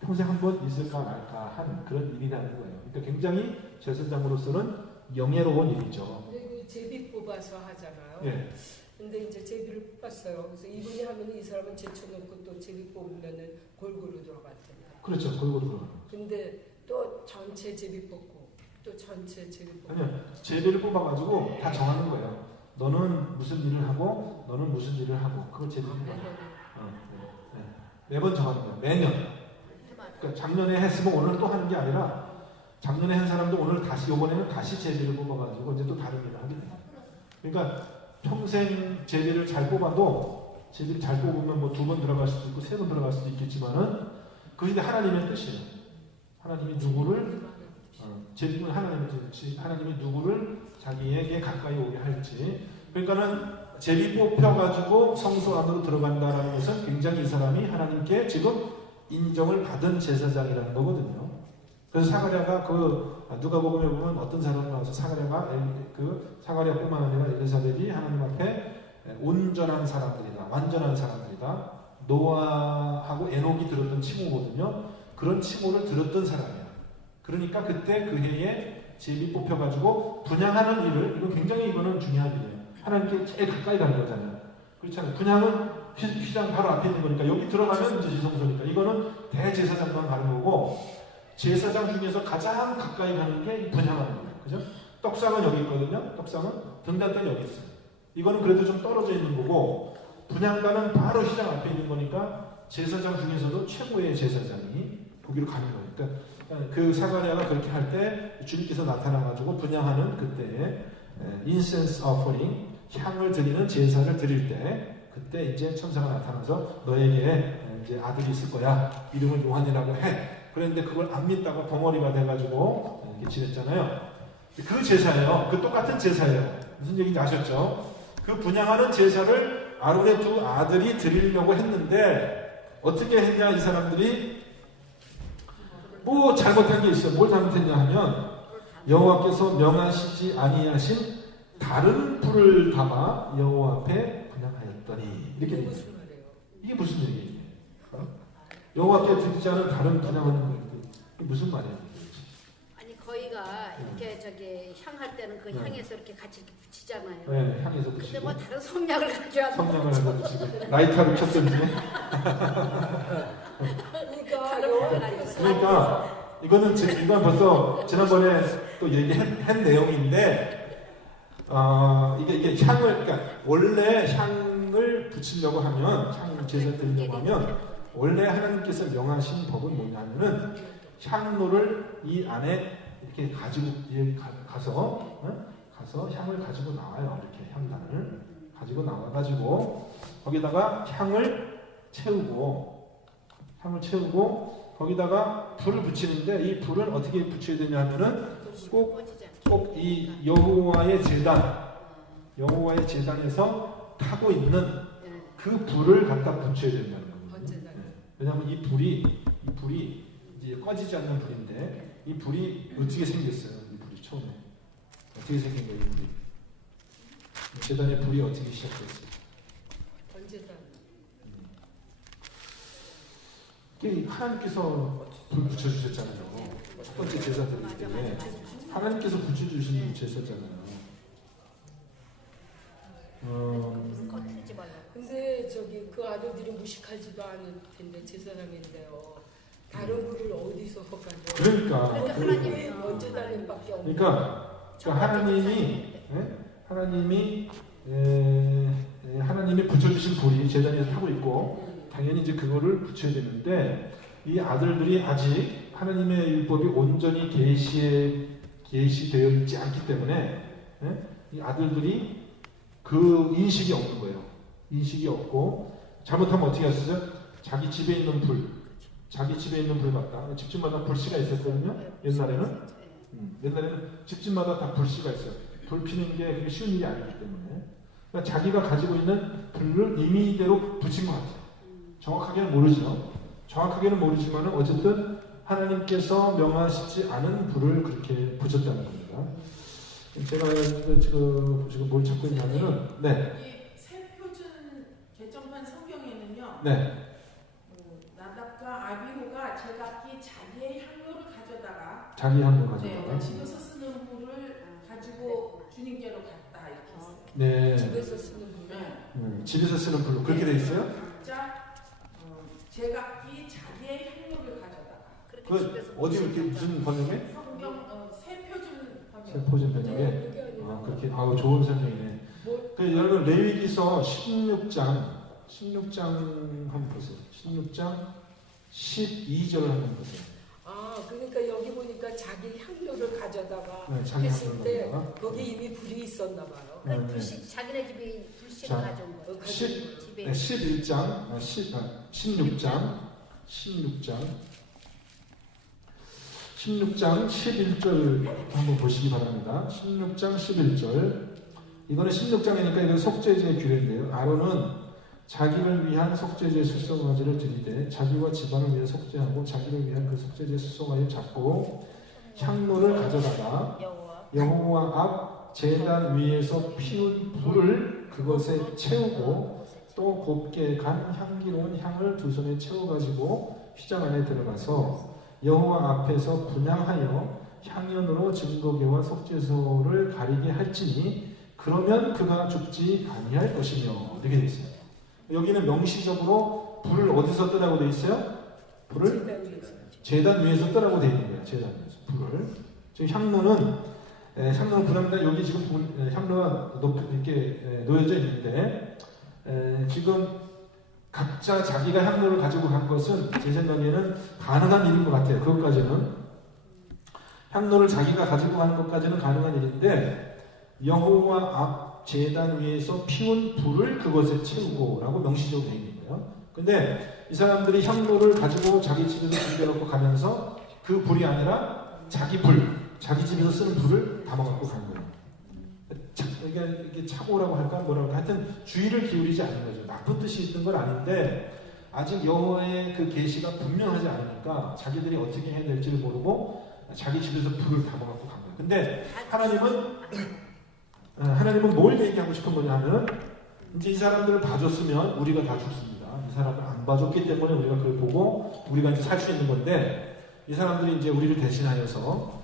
평생 한 번 있을까 말까 한 그런 일이라는 거예요. 그러니까 굉장히 제사장으로서는 영예로운 일이죠. 근데 그 제비 뽑아서 하잖아요. 예. 근데 이제 제비를 뽑았어요. 그래서 이분이 하면 이 사람은 제쳐놓고 또 제비 뽑으면은 골고루 들어갈 텐데. 그렇죠. 골고루 들어가요. 근데 또 전체 제비 뽑고 또 전체 제비 뽑고. 아니요. 제비를 뽑아가지고 다 정하는 거예요. 너는 무슨 일을 하고 너는 무슨 일을 하고 그걸 제비를 뽑아요. 네. 매번 정하는 거예요. 매년. 그러니까 작년에 했으면 오늘 또 하는 게 아니라 작년에 한 사람도 오늘 다시 이번에는 다시 제비를 뽑아가지고 이제 또 다른 일을 하게 돼요. 그러니까 평생 제비를 잘 뽑아도 제비를 잘 뽑으면 뭐 2번 들어갈 수도 있고 3번 들어갈 수도 있겠지만은 그게 하나님의 뜻이에요. 하나님이 누구를 제비는 하나님의 뜻이 하나님이 누구를 자기에게 가까이 오게 할지. 그러니까는 제비 뽑혀가지고 성소 안으로 들어간다라는 것은 굉장히 이 사람이 하나님께 지금 인정을 받은 제사장이라는 거거든요. 그래서 사가랴가 누가복음에 보면 어떤 사람 나와서 사가랴뿐만 아니라 엘리사벳이 하나님 앞에 온전한 사람들이다, 완전한 사람들이다. 노아하고 에녹이 들었던 칭호거든요. 그런 칭호를 들었던 사람이야. 그러니까 그때 그 해에 제비 뽑혀가지고 분향하는 일을 이거는 중요한 일이에요. 하나님께 제일 가까이 가는 거잖아요. 그렇잖아요. 분향은 휘장 바로 앞에 있는 거니까 여기 들어가면 이제 지성소니까 이거는 대제사장만 가는 거고 제사장 중에서 가장 가까이 가는 게 이 분향하는 거예요. 그죠? 떡상은 여기 있거든요. 떡상은 등단대는 여기 있어요. 이거는 그래도 좀 떨어져 있는 거고 분향가는 바로 휘장 앞에 있는 거니까 제사장 중에서도 최고의 제사장이 거기로 가는 거예요. 그러니까 그 사가랴가 그렇게 할 때 주님께서 나타나가지고 분향하는 그때에 인센스 오퍼링 향을 드리는 제사를 드릴 때 그때 이제 천사가 나타나서 너에게 이제 아들이 있을 거야. 이름을 요한이라고 해. 그런데 그걸 안 믿다가 벙어리가 돼가지고 이렇게 지냈잖아요. 그 제사예요. 그 똑같은 제사예요. 무슨 얘기인지 아셨죠? 그 분향하는 제사를 아론의 2 아들이 드리려고 했는데 어떻게 했냐 이 사람들이 뭐 잘못한 게 있어요. 뭘 잘못했냐 하면 여호와께서 명하시지 아니하신 다른 불을 담아 여호와 앞에 분향하였더니 이렇게 이게 무슨 말이에요? 이게 무슨 얘기예요? 여호와께 드리지 않은 다른 분향하는 거 이게 무슨 말이에요? 아니 거기가 이렇게 향할 때는 그 향에서 이렇게 같이 이렇게 붙이잖아요. 네, 향에서 근데 드시고 뭐 다른 성냥을 가져와서 성냥을 해서 드시고 라이터를 켰든지 그러니까 이건 벌써 지난번에 또 얘기한 내용인데 이게 향을 그러니까 원래 향을 붙이려고 하면 향 제사 드리려고 하면 원래 하나님께서 명하신 법은 뭐냐면은 향로를 이 안에 이렇게 가지고 가서 향을 가지고 나와요. 이렇게 향단을 가지고 나와가지고 거기다가 향을 채우고 거기다가 불을 붙이는데 이 불은 어떻게 붙여야 되냐면은 꼭 이 여호와의 제단에서 타고 있는 그 불을 갖다 붙여야 된다는 겁니다. 왜냐하면 이 불이 이제 꺼지지 않는 불인데 이 불이 어떻게 생겼어요? 이 불이 처음에 어떻게 생긴 거예요? 이 불이 제단의 불이 어떻게 시작됐어요? 번제단. 하나님께서 불 붙여주셨잖아요. 첫 번째 제사 드릴 때 하나님께서 붙여주신 제사잖아요. 근데 그 아들들이 무식하지도 않을 텐데 제사장인데요. 다른 불을 어디서 가져? 그러니까 하나님이 번제단밖에 없는. 그러니까 하나님이 붙여주신 불이 제단에서 타고 있고 당연히 이제 그거를 붙여야 되는데 이 아들들이 아직 하나님의 율법이 온전히 계시되어 있지 않기 때문에 이 아들들이 그 인식이 없는 거예요. 인식이 없고 잘못하면 어떻게 하시죠? 자기 집에 있는 불 갖다 집집마다 불씨가 있었거든요. 옛날에는 집집마다 다 불씨가 있어요. 불 피는 게 그렇게 쉬운 일이 아니기 때문에 그러니까 자기가 가지고 있는 불을 임의대로 붙인 것 같아요. 정확하게는 모르지만 어쨌든 하나님께서 명하시지 않은 불을 그렇게 붙였다는 겁니다. 제가 지금 뭘 찾고 있냐면은 네. 이 새표준 개정판 성경에는요. 네. 나답과 아비후가 제각기 자기의 향로를 가져다가 자기 향로 가져다가. 집에서 쓰는 불을 가지고 주님께로 갔다 이렇게 했어요. 네. 집에서 쓰는 분. 집에서 쓰는 불로 그렇게 돼 있어요? 각자 제각기 자기의 향로를 가져다가. 그 어디 이렇게 무슨 번역에? 성경 새표준 번역. 세포진 번역에. 그렇게 좋은 설명이네. 그 여러분 레위기서 16장 한번 보세요. 16장 12절을 한번 보세요. 그러니까 여기 보니까 자기 향료를 가져다가 네, 자기 했을 향로를 때 가져다가. 거기 이미 불이 있었나 봐요. 그러니까 불씨 자기네 집에 불씨를 자, 가져온 거예요. 16장 11절 한번 보시기 바랍니다. 16장 11절. 이거는 16장이니까 이건 속죄제의 규례인데요. 아론은 자기를 위한 속죄제 수송아지를 드리되 자기와 집안을 위해 속죄하고 자기를 위한 그 속죄제 수송아지를 잡고 향로를 가져다가 여호와 앞 제단 위에서 피운 불을 그것에 채우고 또 곱게 간 향기로운 향을 두 손에 채워가지고 휘장 안에 들어가서 여호와 앞에서 분향하여 향연으로 증거궤와 속죄소를 가리게 할지니 그러면 그가 죽지 아니할 것이며 이렇게 되어 있어요. 여기는 명시적으로 불을 어디서 뜨라고 되어 있어요? 불을 제단 위에서 뜨라고 되어 있는 거예요. 제단 위에서 불을. 지금 향로는 불합니다. 여기 지금 향로가 이렇게 놓여져 있는데 지금 각자 자기가 향로를 가지고 간 것은 제 생각에는 가능한 일인 것 같아요. 그것까지는 향로를 자기가 가지고 가는 것까지는 가능한 일인데 여호와 앞 제단 위에서 피운 불을 그것에 채우고라고 명시적으로 되어 있는 거예요. 근데 이 사람들이 향로를 가지고 자기 집에서 준비해놓고 가면서 그 불이 아니라 자기 집에서 쓰는 불을 담아갖고 간 거예요. 이게 착오라고 할까 뭐라고 할까 하여튼 주의를 기울이지 않는 거죠. 나쁜 뜻이 있던 건 아닌데 아직 여호와의 그 계시가 분명하지 않으니까 자기들이 어떻게 해야 될지를 모르고 자기 집에서 불을 담아갖고 간 거예요. 근데 하나님은 뭘 얘기하고 싶은 거냐면 이제 이 사람들을 봐줬으면 우리가 다 죽습니다. 이 사람을 안 봐줬기 때문에 우리가 그걸 보고 우리가 이제 살 수 있는 건데 이 사람들이 이제 우리를 대신하여서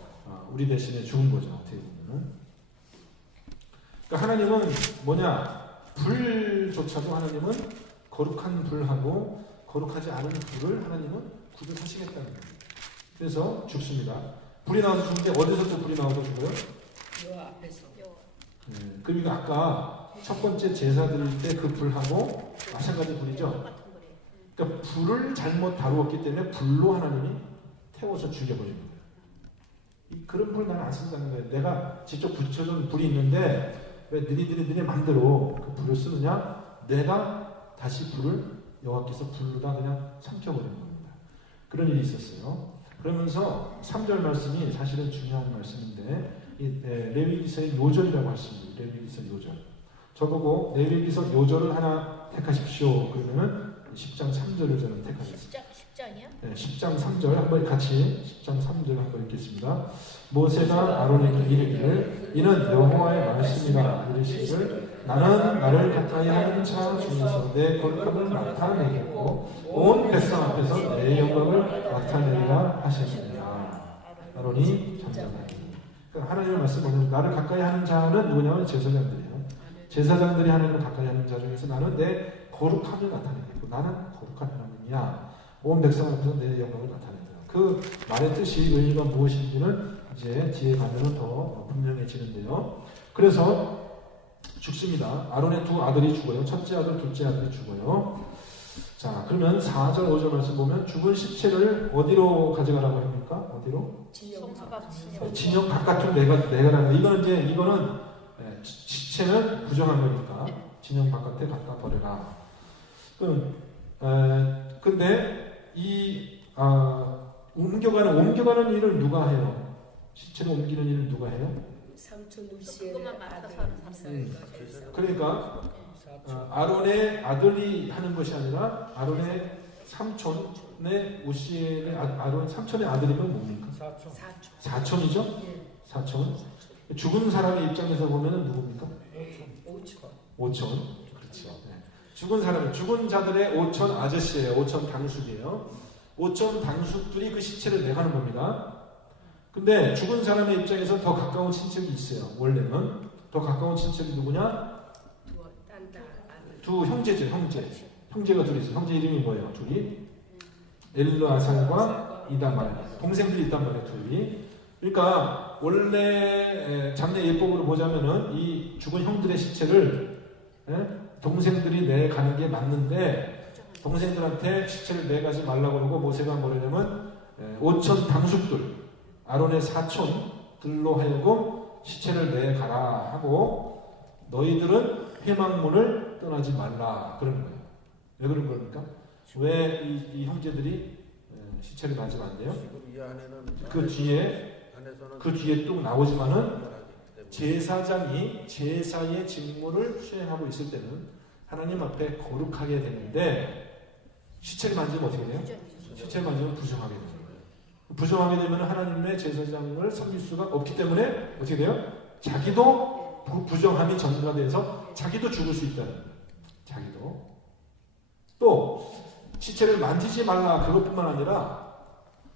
우리 대신에 죽은 거죠. 어떻게 보면은. 그러니까 하나님은 불조차도 하나님은 거룩한 불하고 거룩하지 않은 불을 하나님은 구별하시겠다는 거예요. 그래서 죽습니다. 불이 나와서 죽는데 어디서 또 불이 나와서 죽어요? 요 앞에서. 그러니까 아까 첫 번째 제사 드릴 때 그 불하고 마찬가지 불이죠. 그러니까 불을 잘못 다루었기 때문에 불로 하나님이 태워서 죽여버리는 거예요. 그런 불 나는 안 쓴다는 거예요. 내가 직접 붙여준 불이 있는데 왜 너희들이 마음대로 그 불을 쓰느냐? 내가 다시 불을 여호와께서 불로다 그냥 삼켜버리는 겁니다. 그런 일이 있었어요. 그러면서 3절 말씀이 사실은 중요한 말씀인데 레위기서의 요절이라고 하십니다. 레위기서 요절. 저보고 레위기서 요절을 하나 택하십시오. 그러면은 10장 3절을 저는 택하겠습니다. 10장이야? 네, 10장 3절 한번 같이 10장 3절 한번 읽겠습니다. 모세가 아론에게 이르기를 이는 여호와의 말씀이라 이르시기를 나는 나를 가까이 하는 자 중에서 내 거룩함을 나타내겠고 온 백성 앞에서 내 영광을 나타내리라 하셨습니다. 아론이 잠잠하니. 그러니까 하나님의 말씀은 나를 가까이 하는 자는 누구냐면 제사장들이에요. 제사장들이 하나님을 가까이 하는 자 중에서 나는 내 거룩함을 나타내겠고 나는 거룩한 하나님이야. 온 백성 앞에서 내 영광을 나타낸다. 그 말의 뜻이 의미가 무엇인지는 이제 뒤에 가면 더 분명해지는데요. 그래서 죽습니다. 아론의 두 아들이 죽어요. 첫째 아들, 둘째 아들이 죽어요. 자, 그러면 4절, 5절 말씀 보면 죽은 시체를 어디로 가져가라고 합니까? 어디로? 진영 바깥으로 내가라는 거. 이거는 시체는 부정한 거니까 진영 바깥에 갖다 버려라. 근데 옮겨가는 일을 누가 해요? 시체를 옮기는 일을 누가 해요? 삼촌 우시의 그것만 맡아서 하는 사람. 그러니까 아론의 아들이 하는 것이 아니라 아론의 삼촌의 우시엘의 아론 삼촌의 아들이면 뭡니까? 사촌이죠? 예. 사촌. 죽은 사람의 입장에서 보면은 누굽니까? 5천. 5천. 그렇죠. 네. 죽은 자들의 5천 아저씨예요. 5천 당숙이에요. 5천 당숙들이 그 시체를 내가는 겁니다. 근데 죽은 사람의 입장에서 더 가까운 친척이 있어요. 원래는 더 가까운 친척이 누구냐? 두 형제죠. 형제가 둘이 있어요. 형제 이름이 뭐예요? 둘이 엘르아살과 이다말. 동생들이 있단 말이에요. 둘이. 그러니까 원래 장례 예법으로 보자면은 이 죽은 형들의 시체를 동생들이 내가는 게 맞는데 동생들한테 시체를 내가지 말라고 그러고 모세가 뭐냐면 5천 당숙들 아론의 사촌들로 하여금 시체를 내가라 하고 너희들은 회막문을 떠나지 말라 그러는 거예요. 왜 그런 겁니까? 왜 이 형제들이 시체를 가지면 안 돼요? 그 뒤에 또 나오지만은 제사장이 제사의 직무를 수행하고 있을 때는 하나님 앞에 거룩하게 되는데 시체를 만지면 어떻게 돼요? 시체를 만지면 부정하게 돼요. 부정하게 되면 하나님의 제사장을 섬길 수가 없기 때문에 어떻게 돼요? 자기도 부정함이 전가돼서 자기도 죽을 수 있다는 거예요. 자기도. 또 시체를 만지지 말라 그것뿐만 아니라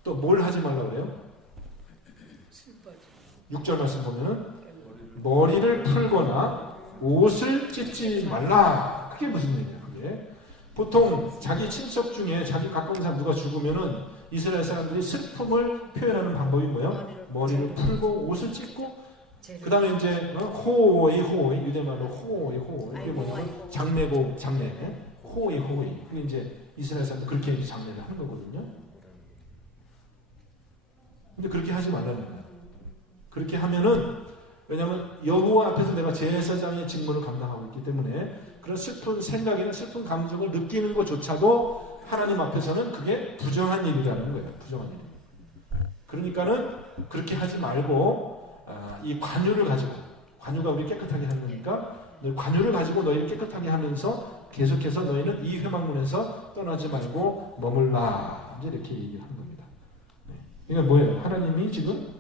또 뭘 하지 말라 그래요? 6절 말씀 보면은 머리를 풀거나 옷을 찢지 말라. 그게 무슨 얘기예요? 그게 보통 자기 친척 중에 자기 가까운 사람 누가 죽으면은 이스라엘 사람들이 슬픔을 표현하는 방법이 뭐예요? 머리를 풀고 옷을 찢고 그 다음에 이제 호이 유대말로 호이 이게 뭐냐면 장례고 장례 호이 그게 이제 이스라엘 사람들 그렇게 이제 장례를 하는 거거든요. 근데 그렇게 하지 말라는 거예요. 그렇게 하면은 왜냐하면 여호와 앞에서 내가 제사장의 직무를 감당하고 있기 때문에 그런 슬픈 생각이나 슬픈 감정을 느끼는 것조차도 하나님 앞에서는 그게 부정한 일이라는 거예요. 부정한 일. 그러니까는 그렇게 하지 말고 이 관유를 가지고 관유가 우리 깨끗하게 하는 거니까 관유를 가지고 너희를 깨끗하게 하면서 계속해서 너희는 이 회막문에서 떠나지 말고 머물라 이제 이렇게 얘기를 하는 겁니다. 네. 그러니까 뭐예요? 하나님이 지금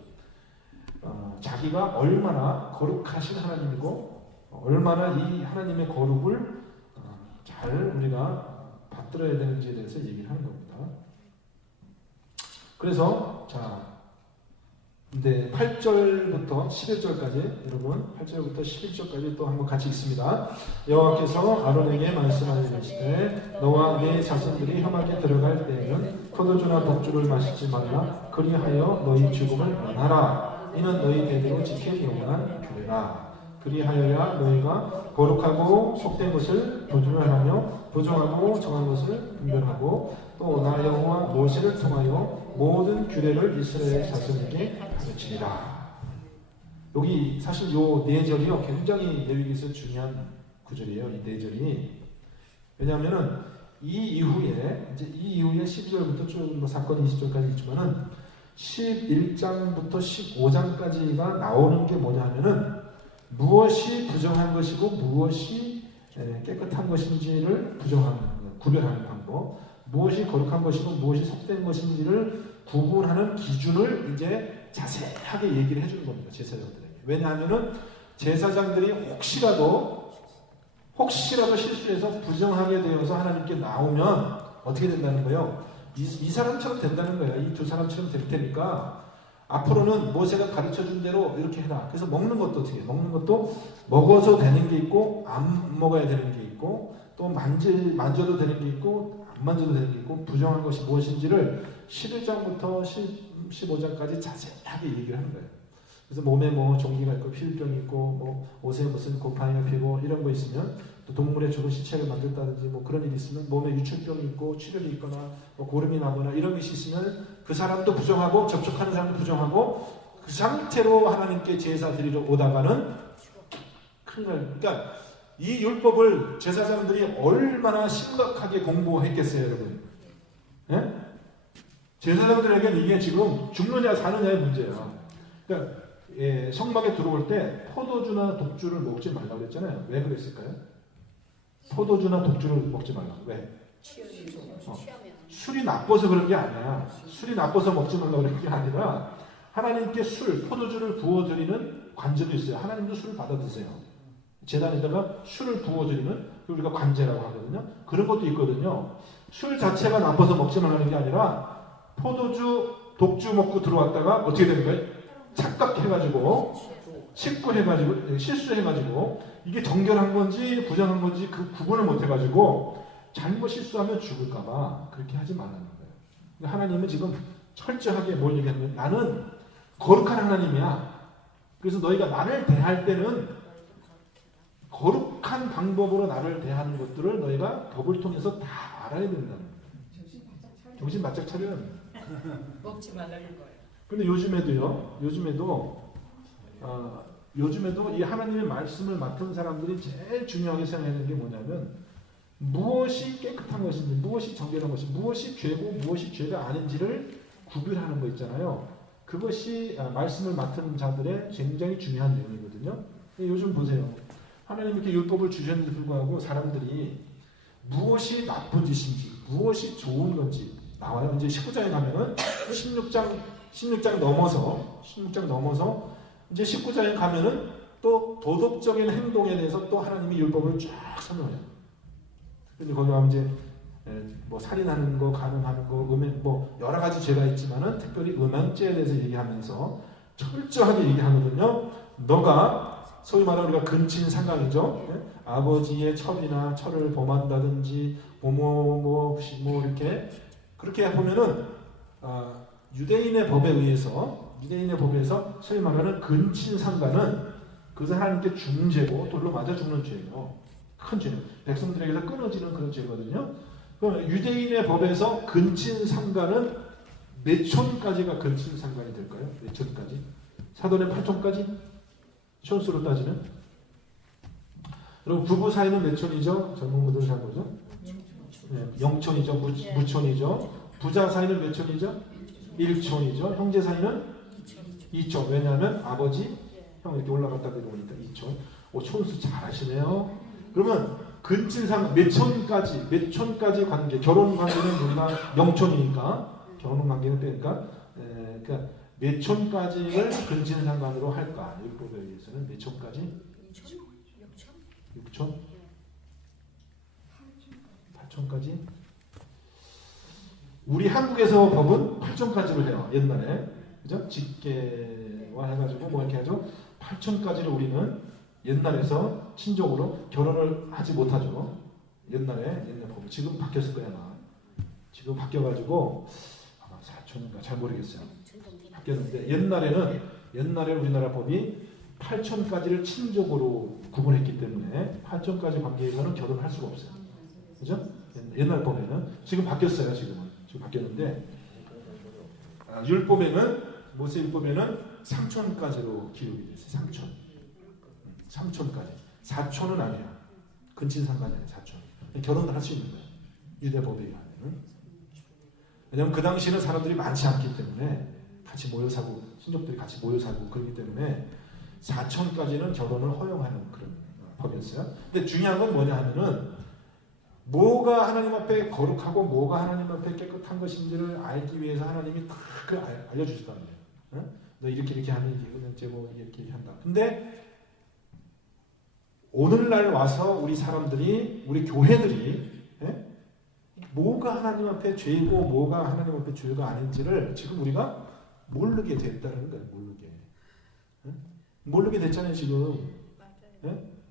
자기가 얼마나 거룩하신 하나님이고 얼마나 이 하나님의 거룩을 잘 우리가 받들어야 되는지에 대해서 얘기를 하는 겁니다. 그래서 근데 8절부터 11절까지 여러분 8절부터 11절까지 또 한번 같이 읽습니다. 여호와께서 아론에게 말씀하시되 너와 네 자손들이 혐하게 들어갈 때에는 포도주나 독주를 마시지 말라. 그리하여 너희 죽음을 면하라. 이는 너희 대대로 지킬 영원한 규례라. 그리하여야 너희가 거룩하고 속된 것을 보존하며 부정하고 정한 것을 분별하고 또 나 여호와 모세를 통하여 모든 규례를 이스라엘 자손에게 가르치리라. 여기 사실 요 네 절이요 굉장히 레위기에서 중요한 구절이에요. 이 네 절이. 왜냐하면은 이 이후에 12절부터 쭉 사건 20절까지 있지만은 11장부터 15장까지가 나오는 게 뭐냐면은 무엇이 부정한 것이고 무엇이 깨끗한 것인지를 구별하는 방법, 무엇이 거룩한 것이고 무엇이 속된 것인지를 구분하는 기준을 이제 자세하게 얘기를 해주는 겁니다. 제사장들에게. 왜냐하면은 제사장들이 혹시라도 실수해서 부정하게 되어서 하나님께 나오면 어떻게 된다는 거예요? 이 사람처럼 된다는 거예요. 이 두 사람처럼 될 테니까 앞으로는 모세가 가르쳐준 대로 이렇게 해라. 그래서 먹는 것도 어떻게 해요? 먹는 것도 먹어서 되는 게 있고 안 먹어야 되는 게 있고 또 만져도 되는 게 있고 안 만져도 되는 게 있고 부정한 것이 무엇인지를 11장부터 15장까지 자세하게 얘기를 하는 거예요. 그래서 몸에 뭐 종기가 있고 피부병이 있고 뭐 옷에 무슨 곰팡이가 피고 이런 거 있으면 또 동물의 죽은 시체를 만졌다든지 뭐 그런 일이 있으면 몸에 유출병이 있고 출혈이 있거나 뭐 고름이 나거나 이런 것이 있으면 그 사람도 부정하고 접촉하는 사람도 부정하고 그 상태로 하나님께 제사 드리러 오다가는 큰일 나요. 그러니까 이 율법을 제사장들이 얼마나 심각하게 공부했겠어요, 여러분? 예? 제사장들에게는 이게 지금 죽느냐 사느냐의 문제예요. 그러니까 성막에 들어올 때 포도주나 독주를 먹지 말라고 그랬잖아요. 왜 그랬을까요? 포도주나 독주를 먹지 말라고. 왜? 술이 나빠서 그런 게 아니야. 술이 나빠서 먹지 말라고 그런 게 아니라 하나님께 포도주를 부어드리는 관제도 있어요. 하나님도 술을 받아 드세요. 제단에다가 술을 부어드리는 우리가 관제라고 하거든요. 그런 것도 있거든요. 술 자체가 나빠서 먹지만 하는 게 아니라 포도주, 독주 먹고 들어왔다가 어떻게 되는 거예요? 착각해가지고 식구해가지고 실수해가지고 이게 정결한 건지 부정한 건지 그 구분을 못해가지고 잘못 실수하면 죽을까봐 그렇게 하지 말라는 거예요. 그러니까 하나님은 지금 철저하게 뭘 얘기하면 나는 거룩한 하나님이야. 그래서 너희가 나를 대할 때는 거룩한 방법으로 나를 대하는 것들을 너희가 법을 통해서 다 알아야 된다는 거예요. 정신 바짝 차려. 먹지 말라는 거예요. 근데 요즘에도 이 하나님의 말씀을 맡은 사람들이 제일 중요하게 생각하는 게 뭐냐면 무엇이 깨끗한 것인지, 무엇이 정결한 것인지, 무엇이 죄고 무엇이 죄가 아닌지를 구별하는 거 있잖아요. 그것이 말씀을 맡은 자들의 굉장히 중요한 내용이거든요. 요즘 보세요. 하나님 이렇게 율법을 주셨는데 불구하고 사람들이 무엇이 나쁜 짓인지, 무엇이 좋은 건지 나와요. 이제 19장에 가면은 16장 넘어서 이제 19장에 가면은 또 도덕적인 행동에 대해서 또 하나님이 율법을 쫙 설명해요. 근데 거기 가면 이제 뭐 살인하는 거, 간음하는 거, 음행 뭐 여러 가지 죄가 있지만은 특별히 음행죄에 대해서 얘기하면서 철저하게 얘기하거든요. 너가 소위 말하는 우리가 근친 상강이죠. 아버지의 철이나 철을 범한다든지 뭐 이렇게 그렇게 보면은 유대인의 법에서 소위 말하는 근친 상간은 그것은 하나님께 중죄고 돌로 맞아 죽는 죄예요. 큰 죄예요. 백성들에게서 끊어지는 그런 죄거든요. 유대인의 법에서 근친 상간은 몇 촌까지가 근친 상간이 될까요? 몇 촌까지? 사돈의 8촌까지? 촌수로 따지면? 그럼 부부 사이는 몇 촌이죠? 젊은 분들 잘 보죠? 0촌이죠. 무촌이죠. 부자 사이는 몇 촌이죠? 1촌이죠. 형제 사이는 2촌. 왜냐하면 아버지, 형 이렇게 올라갔다 내려오니까 2촌. 촌수 잘하시네요. 그러면 근친상 몇 촌까지 관계, 결혼 관계는 우리가 0촌이니까 결혼 관계는 빼니까 그러니까 몇 촌까지를 근친상간으로 할까? 율법에 의해서는 몇 촌까지? 6촌? 8촌까지? 우리 한국에서 법은 8촌까지로 해요. 옛날에. 그죠? 직계와 해가지고 뭐 이렇게 하죠. 8촌까지를 우리는 옛날에서 친족으로 결혼을 하지 못하죠. 옛날 법은. 지금 바뀌었을 거야, 아마. 지금 바뀌어가지고 아마 4촌인가 잘 모르겠어요. 바뀌었는데 옛날에 우리나라 법이 8촌까지를 친족으로 구분했기 때문에 8촌까지 관계에서는 결혼할 수가 없어요. 그죠? 옛날 법에는. 지금 바뀌었어요. 지금 바뀌었는데 율법에는 모세율법에는 3촌까지로 기록이 됐어요. 3촌까지. 4촌은 아니에요. 근친상간이 아니에요. 4촌. 결혼을 할 수 있는 거예요. 유대법에 의하면. 왜냐하면 그 당시에는 사람들이 많지 않기 때문에 같이 모여 살고 신족들이 같이 모여 살고 그렇기 때문에 4촌까지는 결혼을 허용하는 그런 법이었어요. 근데 중요한 건 뭐냐 하면은 뭐가 하나님 앞에 거룩하고 뭐가 하나님 앞에 깨끗한 것인지를 알기 위해서 하나님이 그렇게 알려주셨다는 거예요. 너 이렇게 하면 이거는 제고 이렇게 한다. 근데 오늘날 와서 우리 사람들이, 우리 교회들이 뭐가 하나님 앞에 죄이고 뭐가 하나님 앞에 죄가 아닌지를 지금 우리가 모르게 됐다는 거예요. 모르게 됐잖아요. 지금.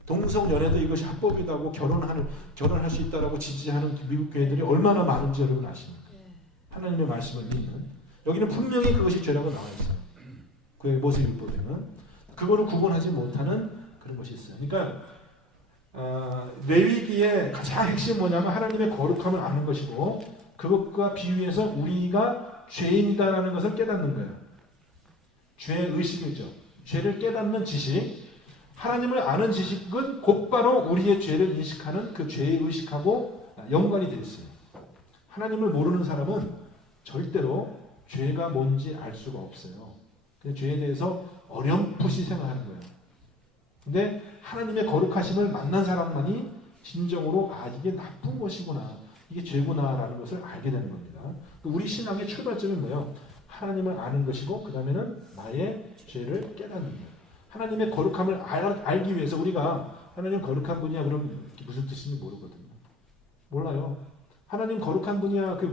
동성 연애도 이것이 합법이라고 결혼할 수 있다라고 지지하는 미국 교회들이 얼마나 많은지 여러분 아십니까? 하나님의 말씀을 믿는. 여기는 분명히 그것이 죄라고 나와 있어요. 그 모세율법에는 그거를 구분하지 못하는 그런 것이 있어요. 그러니까 레위기의 가장 핵심은 뭐냐면 하나님의 거룩함을 아는 것이고 그것과 비유해서 우리가 죄인이다라는 것을 깨닫는 거예요. 죄의식이죠. 죄를 깨닫는 지식. 하나님을 아는 지식은 곧바로 우리의 죄를 인식하는 그 죄의식하고 연관이 되어 있어요. 하나님을 모르는 사람은 절대로 죄가 뭔지 알 수가 없어요. 그래서 죄에 대해서 어렴풋이 생각하는 거예요. 근데 하나님의 거룩하심을 만난 사람만이 진정으로 이게 나쁜 것이구나, 이게 죄구나라는 것을 알게 되는 겁니다. 우리 신앙의 출발점은 뭐예요? 하나님을 아는 것이고 그 다음에는 나의 죄를 깨닫는 거예요. 하나님의 거룩함을 알기 위해서 우리가 하나님 거룩한 분이야 그럼 무슨 뜻인지 모르거든요. 몰라요. 하나님 거룩한 분이야 그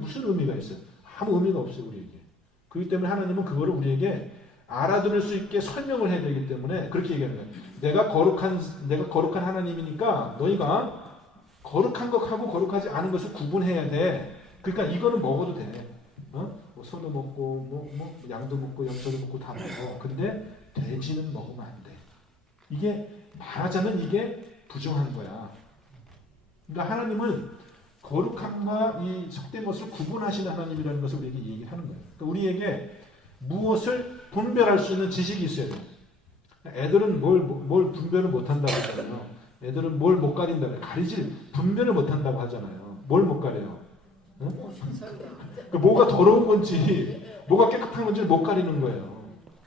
무슨 의미가 있어요? 아무 의미가 없어요 우리에게. 그렇기 때문에 하나님은 그거를 우리에게 알아들을 수 있게 설명을 해야 되기 때문에 그렇게 얘기하는 거예요. 내가 거룩한 하나님이니까 너희가 거룩한 것하고 거룩하지 않은 것을 구분해야 돼. 그러니까 이거는 먹어도 돼. 뭐 소도 먹고 뭐 양도 먹고 염소도 먹고 다 먹어. 근데 돼지는 먹으면 안 돼. 이게 말하자면 이게 부정한 거야. 그러니까 하나님은 거룩함과 이 속된 것을 구분하시는 하나님이라는 것을 우리에게 얘기를 하는 거예요. 그러니까 우리에게 무엇을 분별할 수 있는 지식이 있어야 돼요. 애들은 뭘 분별을 못한다고 하잖아요. 애들은 뭘 못 가린다고 해요. 분별을 못한다고 하잖아요. 뭘 못 가려요? 응? 그러니까 뭐가 더러운 건지 뭐가 깨끗한 건지를 못 가리는 거예요.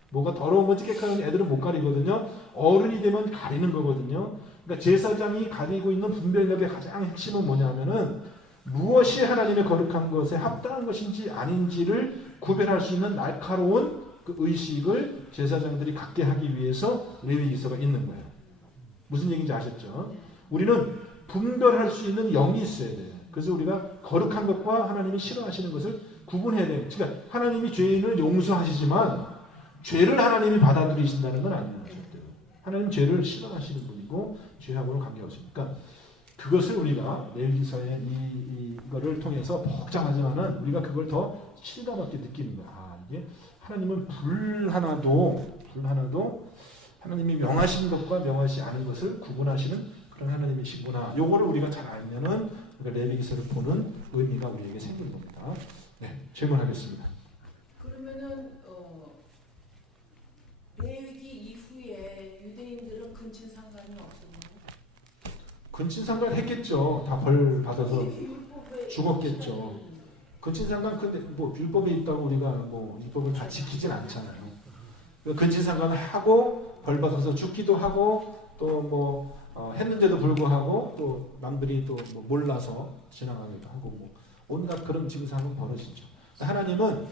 뭐가 더러운 건지 깨끗한 건지 애들은 못 가리거든요. 어른이 되면 가리는 거거든요. 그러니까 제사장이 가지고 있는 분별력의 가장 핵심은 뭐냐면은 무엇이 하나님의 거룩한 것에 합당한 것인지 아닌지를 구별할 수 있는 날카로운 그 의식을 제사장들이 갖게 하기 위해서 레위기서가 있는 거예요. 무슨 얘기인지 아셨죠? 우리는 분별할 수 있는 영이 있어야 돼요. 그래서 우리가 거룩한 것과 하나님이 싫어하시는 것을 구분해야 돼요. 그러니까 하나님이 죄인을 용서하시지만 죄를 하나님이 받아들이신다는 건 아니에요. 하나님 죄를 싫어하시는 분이고 죄하고는 관계없으니까 그것을 우리가 레위기서의 이거를 통해서 복잡하지만은 우리가 그걸 더 실감없게 느끼는 거야. 아, 이게 하나님은 불 하나도 하나님이 명하신 것과 명하지 않은 것을 구분하시는 그런 하나님이시구나. 요거를 우리가 잘 알면은 레위기서를 보는 의미가 우리에게 생기는 겁니다. 네, 질문하겠습니다. 그러면은 레위기 이후에 유대인들은 근친상간이 없었나요? 근친상간 했겠죠. 다 벌 받아서 율법에 죽었겠죠. 근친상간 근데 뭐 율법에 있다고 우리가 뭐 율법을 다 지키진 않잖아요. 근친상간을 하고 벌 받아서 죽기도 하고 또 뭐 했는데도 불구하고 또 남들이 또 뭐 몰라서 지나가기도 하고 뭐 온갖 그런 지구상은 벌어지죠. 하나님은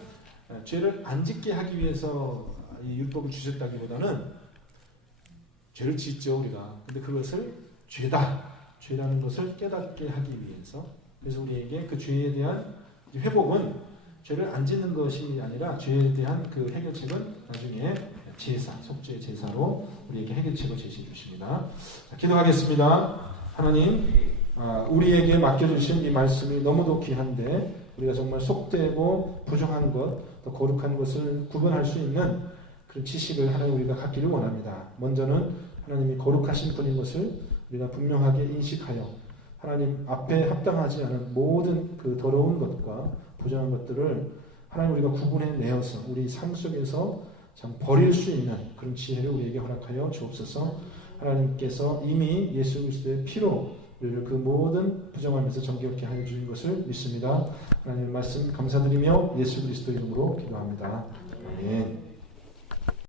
죄를 안 짓게 하기 위해서 이 율법을 주셨다기보다는 죄를 짓죠 우리가. 근데 그것을 죄라는 것을 깨닫게 하기 위해서. 그래서 우리에게 그 죄에 대한 회복은 죄를 안 짓는 것이 아니라 죄에 대한 그 해결책은 나중에 속죄 제사로 우리에게 해결책을 제시해 주십니다. 자, 기도하겠습니다. 하나님, 우리에게 맡겨주신 이 말씀이 너무도 귀한데 우리가 정말 속되고 부정한 것, 또 거룩한 것을 구분할 수 있는 그런 지식을 하나님 우리가 갖기를 원합니다. 먼저는 하나님이 거룩하신 분인 것을 우리가 분명하게 인식하여 하나님 앞에 합당하지 않은 모든 그 더러운 것과 부정한 것들을 하나님 우리가 구분해내어서 우리 삶 속에서 참 버릴 수 있는 그런 지혜를 우리에게 허락하여 주옵소서. 하나님께서 이미 예수 그리스도의 피로 우리를 그 모든 부정함에서 정결케 하여 주신 것을 믿습니다. 하나님 말씀 감사드리며 예수 그리스도 이름으로 기도합니다. 아멘.